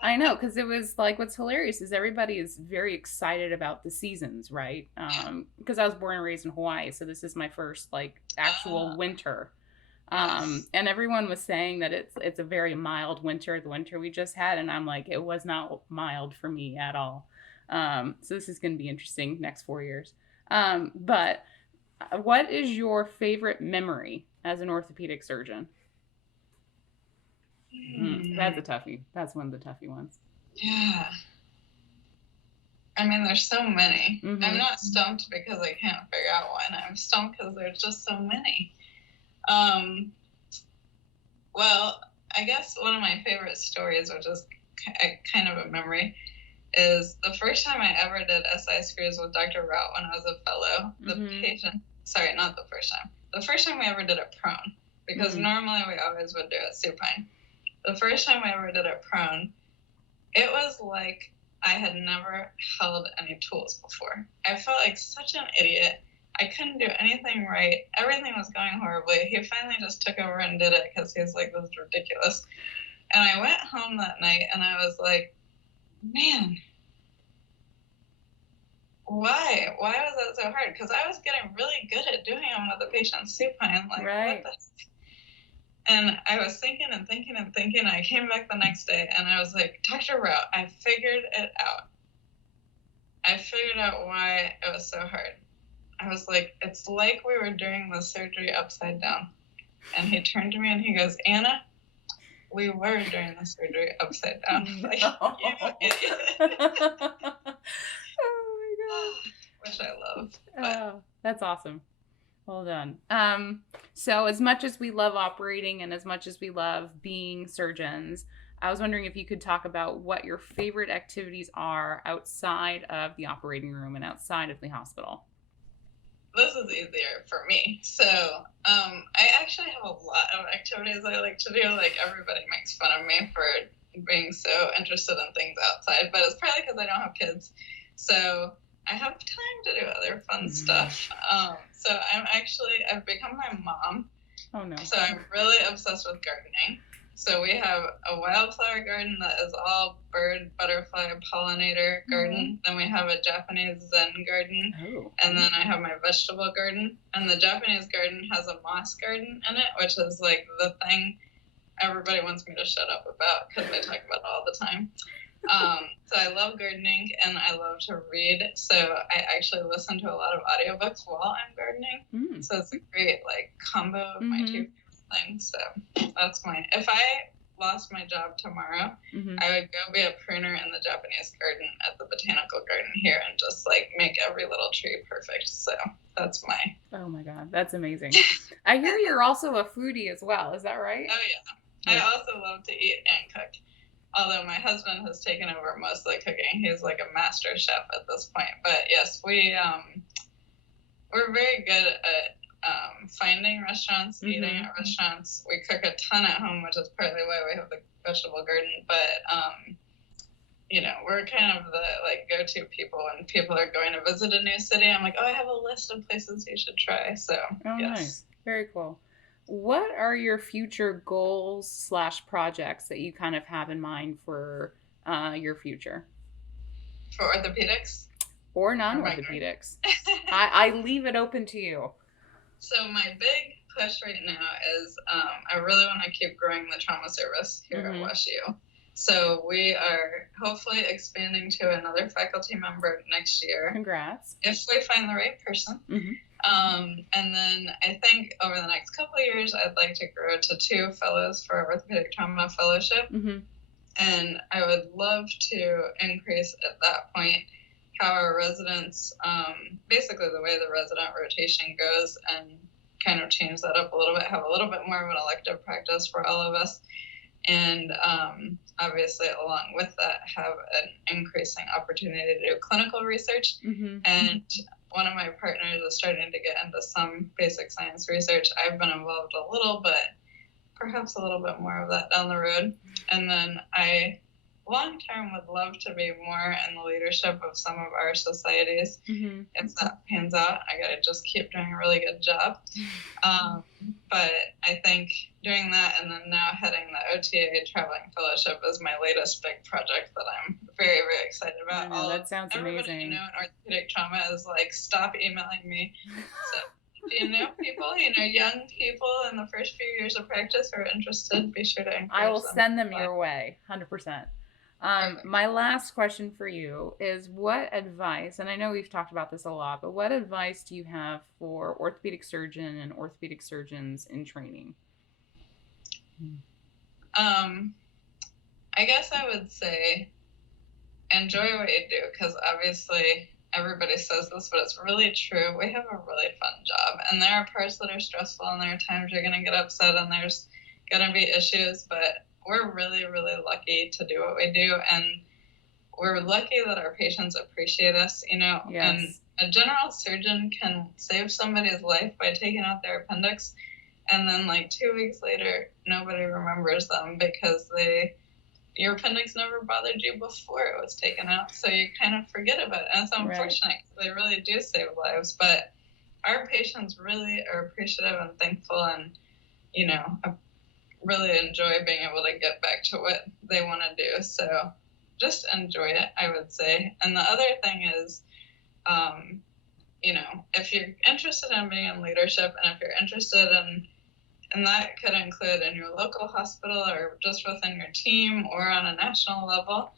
I know, because it was like, what's hilarious is everybody is very excited about the seasons, right? Because I was born and raised in Hawaii, so this is my first like actual winter. And everyone was saying that it's a very mild winter, the winter we just had, and I'm like, it was not mild for me at all. So this is going to be interesting next 4 years. But what is your favorite memory as an orthopedic surgeon? That's a toughie. That's one of the toughie ones. Yeah. I mean, there's so many. I'm not stumped because I can't figure out one. I'm stumped because there's just so many. Well, I guess one of my favorite stories, which is kind of a memory, is the first time I ever did SI screws with Dr. Rout when I was a fellow. Not the first time. The first time we ever did it prone, because normally we always would do it supine. The first time I ever did it prone, it was like I had never held any tools before. I felt like such an idiot. I couldn't do anything right. Everything was going horribly. He finally just took over and did it because he was like, this is ridiculous. And I went home that night and I was like, man, why was that so hard? Because I was getting really good at doing them with the patient supine. Like, right. What And I was thinking and thinking and thinking. I came back the next day and I was like, Dr. Rowe, I figured it out. I figured out why it was so hard. I was like, it's like we were doing the surgery upside down. And he turned to me and he goes, Anna, we were doing the surgery upside down. Like, No. you idiot. Oh my God. Which I love. Oh, that's awesome. Well done. So as much as we love operating and as much as we love being surgeons, I was wondering if you could talk about what your favorite activities are outside of the operating room and outside of the hospital. This is easier for me. So I actually have a lot of activities I like to do. Like, everybody makes fun of me for being so interested in things outside, but it's probably because I don't have kids. So I have time to do other fun stuff. So I've become my mom. Oh no. So I'm really obsessed with gardening. So we have a wildflower garden that is all bird, butterfly, pollinator garden. Then we have a Japanese Zen garden. Oh. And then I have my vegetable garden. And the Japanese garden has a moss garden in it, which is like the thing everybody wants me to shut up about because I talk about it all the time. So I love gardening and I love to read. So I actually listen to a lot of audiobooks while I'm gardening. So it's a great like combo of my two things. So that's if I lost my job tomorrow, I would go be a pruner in the Japanese garden at the botanical garden here and just like make every little tree perfect. So that's oh my God, that's amazing. I hear you're also a foodie as well. Is that right? Oh yeah. I also love to eat and cook. Although my husband has taken over most of the cooking. He's like a master chef at this point. But yes, we're very good at finding restaurants, eating at restaurants. We cook a ton at home, which is partly why we have the vegetable garden. But we're kind of the like go-to people when people are going to visit a new city. I'm like, oh, I have a list of places you should try. So yes. Nice, very cool. What are your future goals / projects that you kind of have in mind for your future? For orthopedics? Or non-orthopedics. I leave it open to you. So my big push right now is I really want to keep growing the trauma service here at WashU. So we are hopefully expanding to another faculty member next year. Congrats. If we find the right person. And then I think over the next couple of years, I'd like to grow to 2 fellows for Orthopaedic Trauma Fellowship. And I would love to increase at that point how our residents, basically the way the resident rotation goes, and kind of change that up a little bit, have a little bit more of an elective practice for all of us. And obviously, along with that, have an increasing opportunity to do clinical research. And one of my partners is starting to get into some basic science research. I've been involved a little, but perhaps a little bit more of that down the road. And then I, long term, would love to be more in the leadership of some of our societies. If that pans out, I got to just keep doing a really good job. But I think doing that and then now heading the OTA Traveling Fellowship is my latest big project that I'm very, very excited about. That sounds everybody amazing. In orthopedic trauma is like, stop emailing me. So if you know people, young people in the first few years of practice who are interested, be sure to encourage them. I will send them your way, 100%. My last question for you is, what advice, and I know we've talked about this a lot, but what advice do you have for orthopedic surgeon and orthopedic surgeons in training? I guess I would say enjoy what you do, because obviously everybody says this, but it's really true. We have a really fun job, and there are parts that are stressful, and there are times you're going to get upset, and there's going to be issues, but we're really, really lucky to do what we do, and we're lucky that our patients appreciate us, Yes. And a general surgeon can save somebody's life by taking out their appendix, and then like 2 weeks later, nobody remembers them because your appendix never bothered you before it was taken out, so you kind of forget about it, and it's unfortunate because they really do save lives, but our patients really are appreciative and thankful, and, really enjoy being able to get back to what they want to do. So just enjoy it, I would say. And the other thing is, if you're interested in being in leadership, and if you're interested in And that could include in your local hospital or just within your team or on a national level.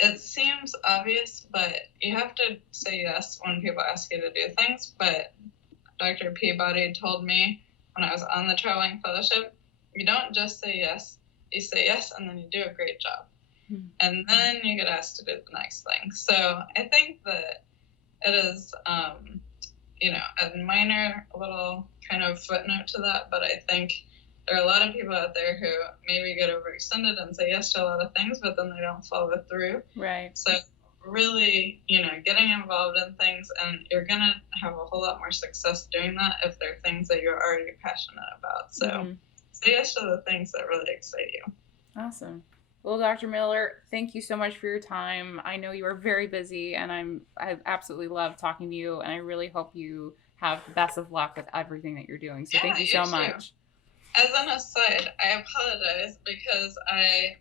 It seems obvious, but you have to say yes when people ask you to do things. But Dr. Peabody told me when I was on the traveling fellowship, you don't just say yes. You say yes, and then you do a great job. Mm-hmm. And then you get asked to do the next thing. So I think that it is, a minor little kind of footnote to that, but I think there are a lot of people out there who maybe get overextended and say yes to a lot of things, but then they don't follow through. Right. So really, getting involved in things, and you're going to have a whole lot more success doing that if they're things that you're already passionate about. So say yes to the things that really excite you. Awesome. Well, Dr. Miller, thank you so much for your time. I know you are very busy, and I absolutely love talking to you, and I really hope you have the best of luck with everything that you're doing. So thank you so much. As an aside, I apologize because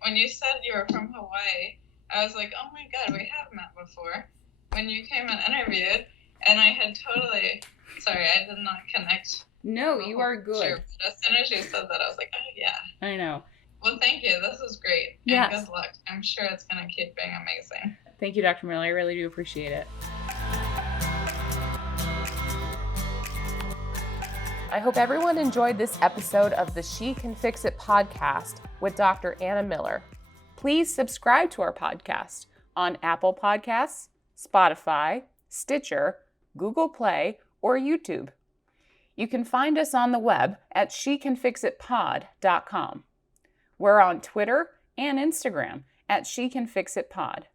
when you said you were from Hawaii, I was like, oh my God, we have met before. When you came and interviewed, and I had sorry, I did not connect. No, you are good. Sure. As soon as you said that, I was like, oh yeah. I know. Well, thank you. This was great. Yes. And good luck. I'm sure it's going to keep being amazing. Thank you, Dr. Miller. I really do appreciate it. I hope everyone enjoyed this episode of the She Can Fix It podcast with Dr. Anna Miller. Please subscribe to our podcast on Apple Podcasts, Spotify, Stitcher, Google Play, or YouTube. You can find us on the web at shecanfixitpod.com. We're on Twitter and Instagram at shecanfixitpod.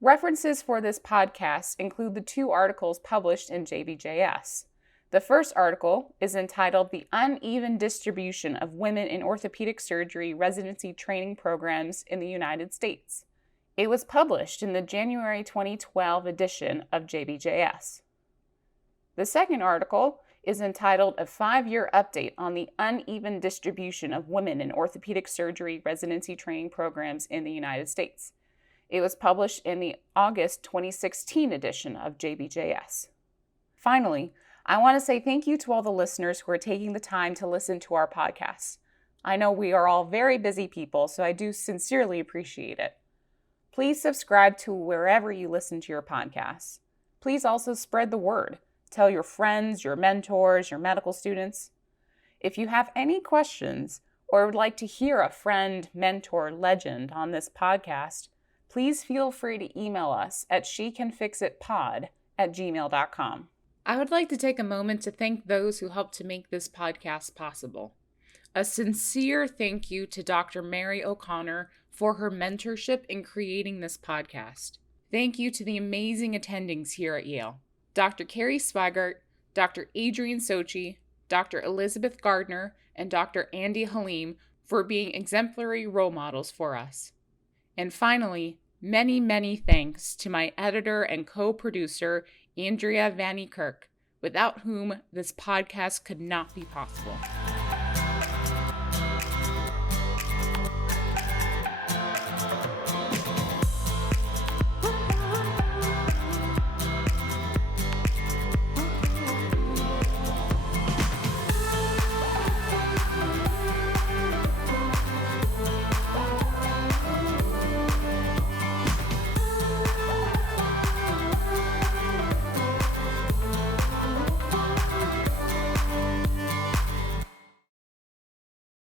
References for this podcast include the 2 articles published in JBJS. The first article is entitled The Uneven Distribution of Women in Orthopedic Surgery Residency Training Programs in the United States. It was published in the January 2012 edition of JBJS. The second article is entitled A 5-Year Update on the Uneven Distribution of Women in Orthopedic Surgery Residency Training Programs in the United States. It was published in the August 2016 edition of JBJS. Finally, I want to say thank you to all the listeners who are taking the time to listen to our podcasts. I know we are all very busy people, so I do sincerely appreciate it. Please subscribe to wherever you listen to your podcasts. Please also spread the word. Tell your friends, your mentors, your medical students. If you have any questions or would like to hear a friend, mentor, legend on this podcast, please feel free to email us at shecanfixitpod@gmail.com. I would like to take a moment to thank those who helped to make this podcast possible. A sincere thank you to Dr. Mary O'Connor for her mentorship in creating this podcast. Thank you to the amazing attendings here at Yale. Dr. Carrie Swigart, Dr. Adrienne Sochi, Dr. Elizabeth Gardner, and Dr. Andy Halim for being exemplary role models for us. And finally, many, many thanks to my editor and co-producer, Andrea Vannie Kirk, without whom this podcast could not be possible.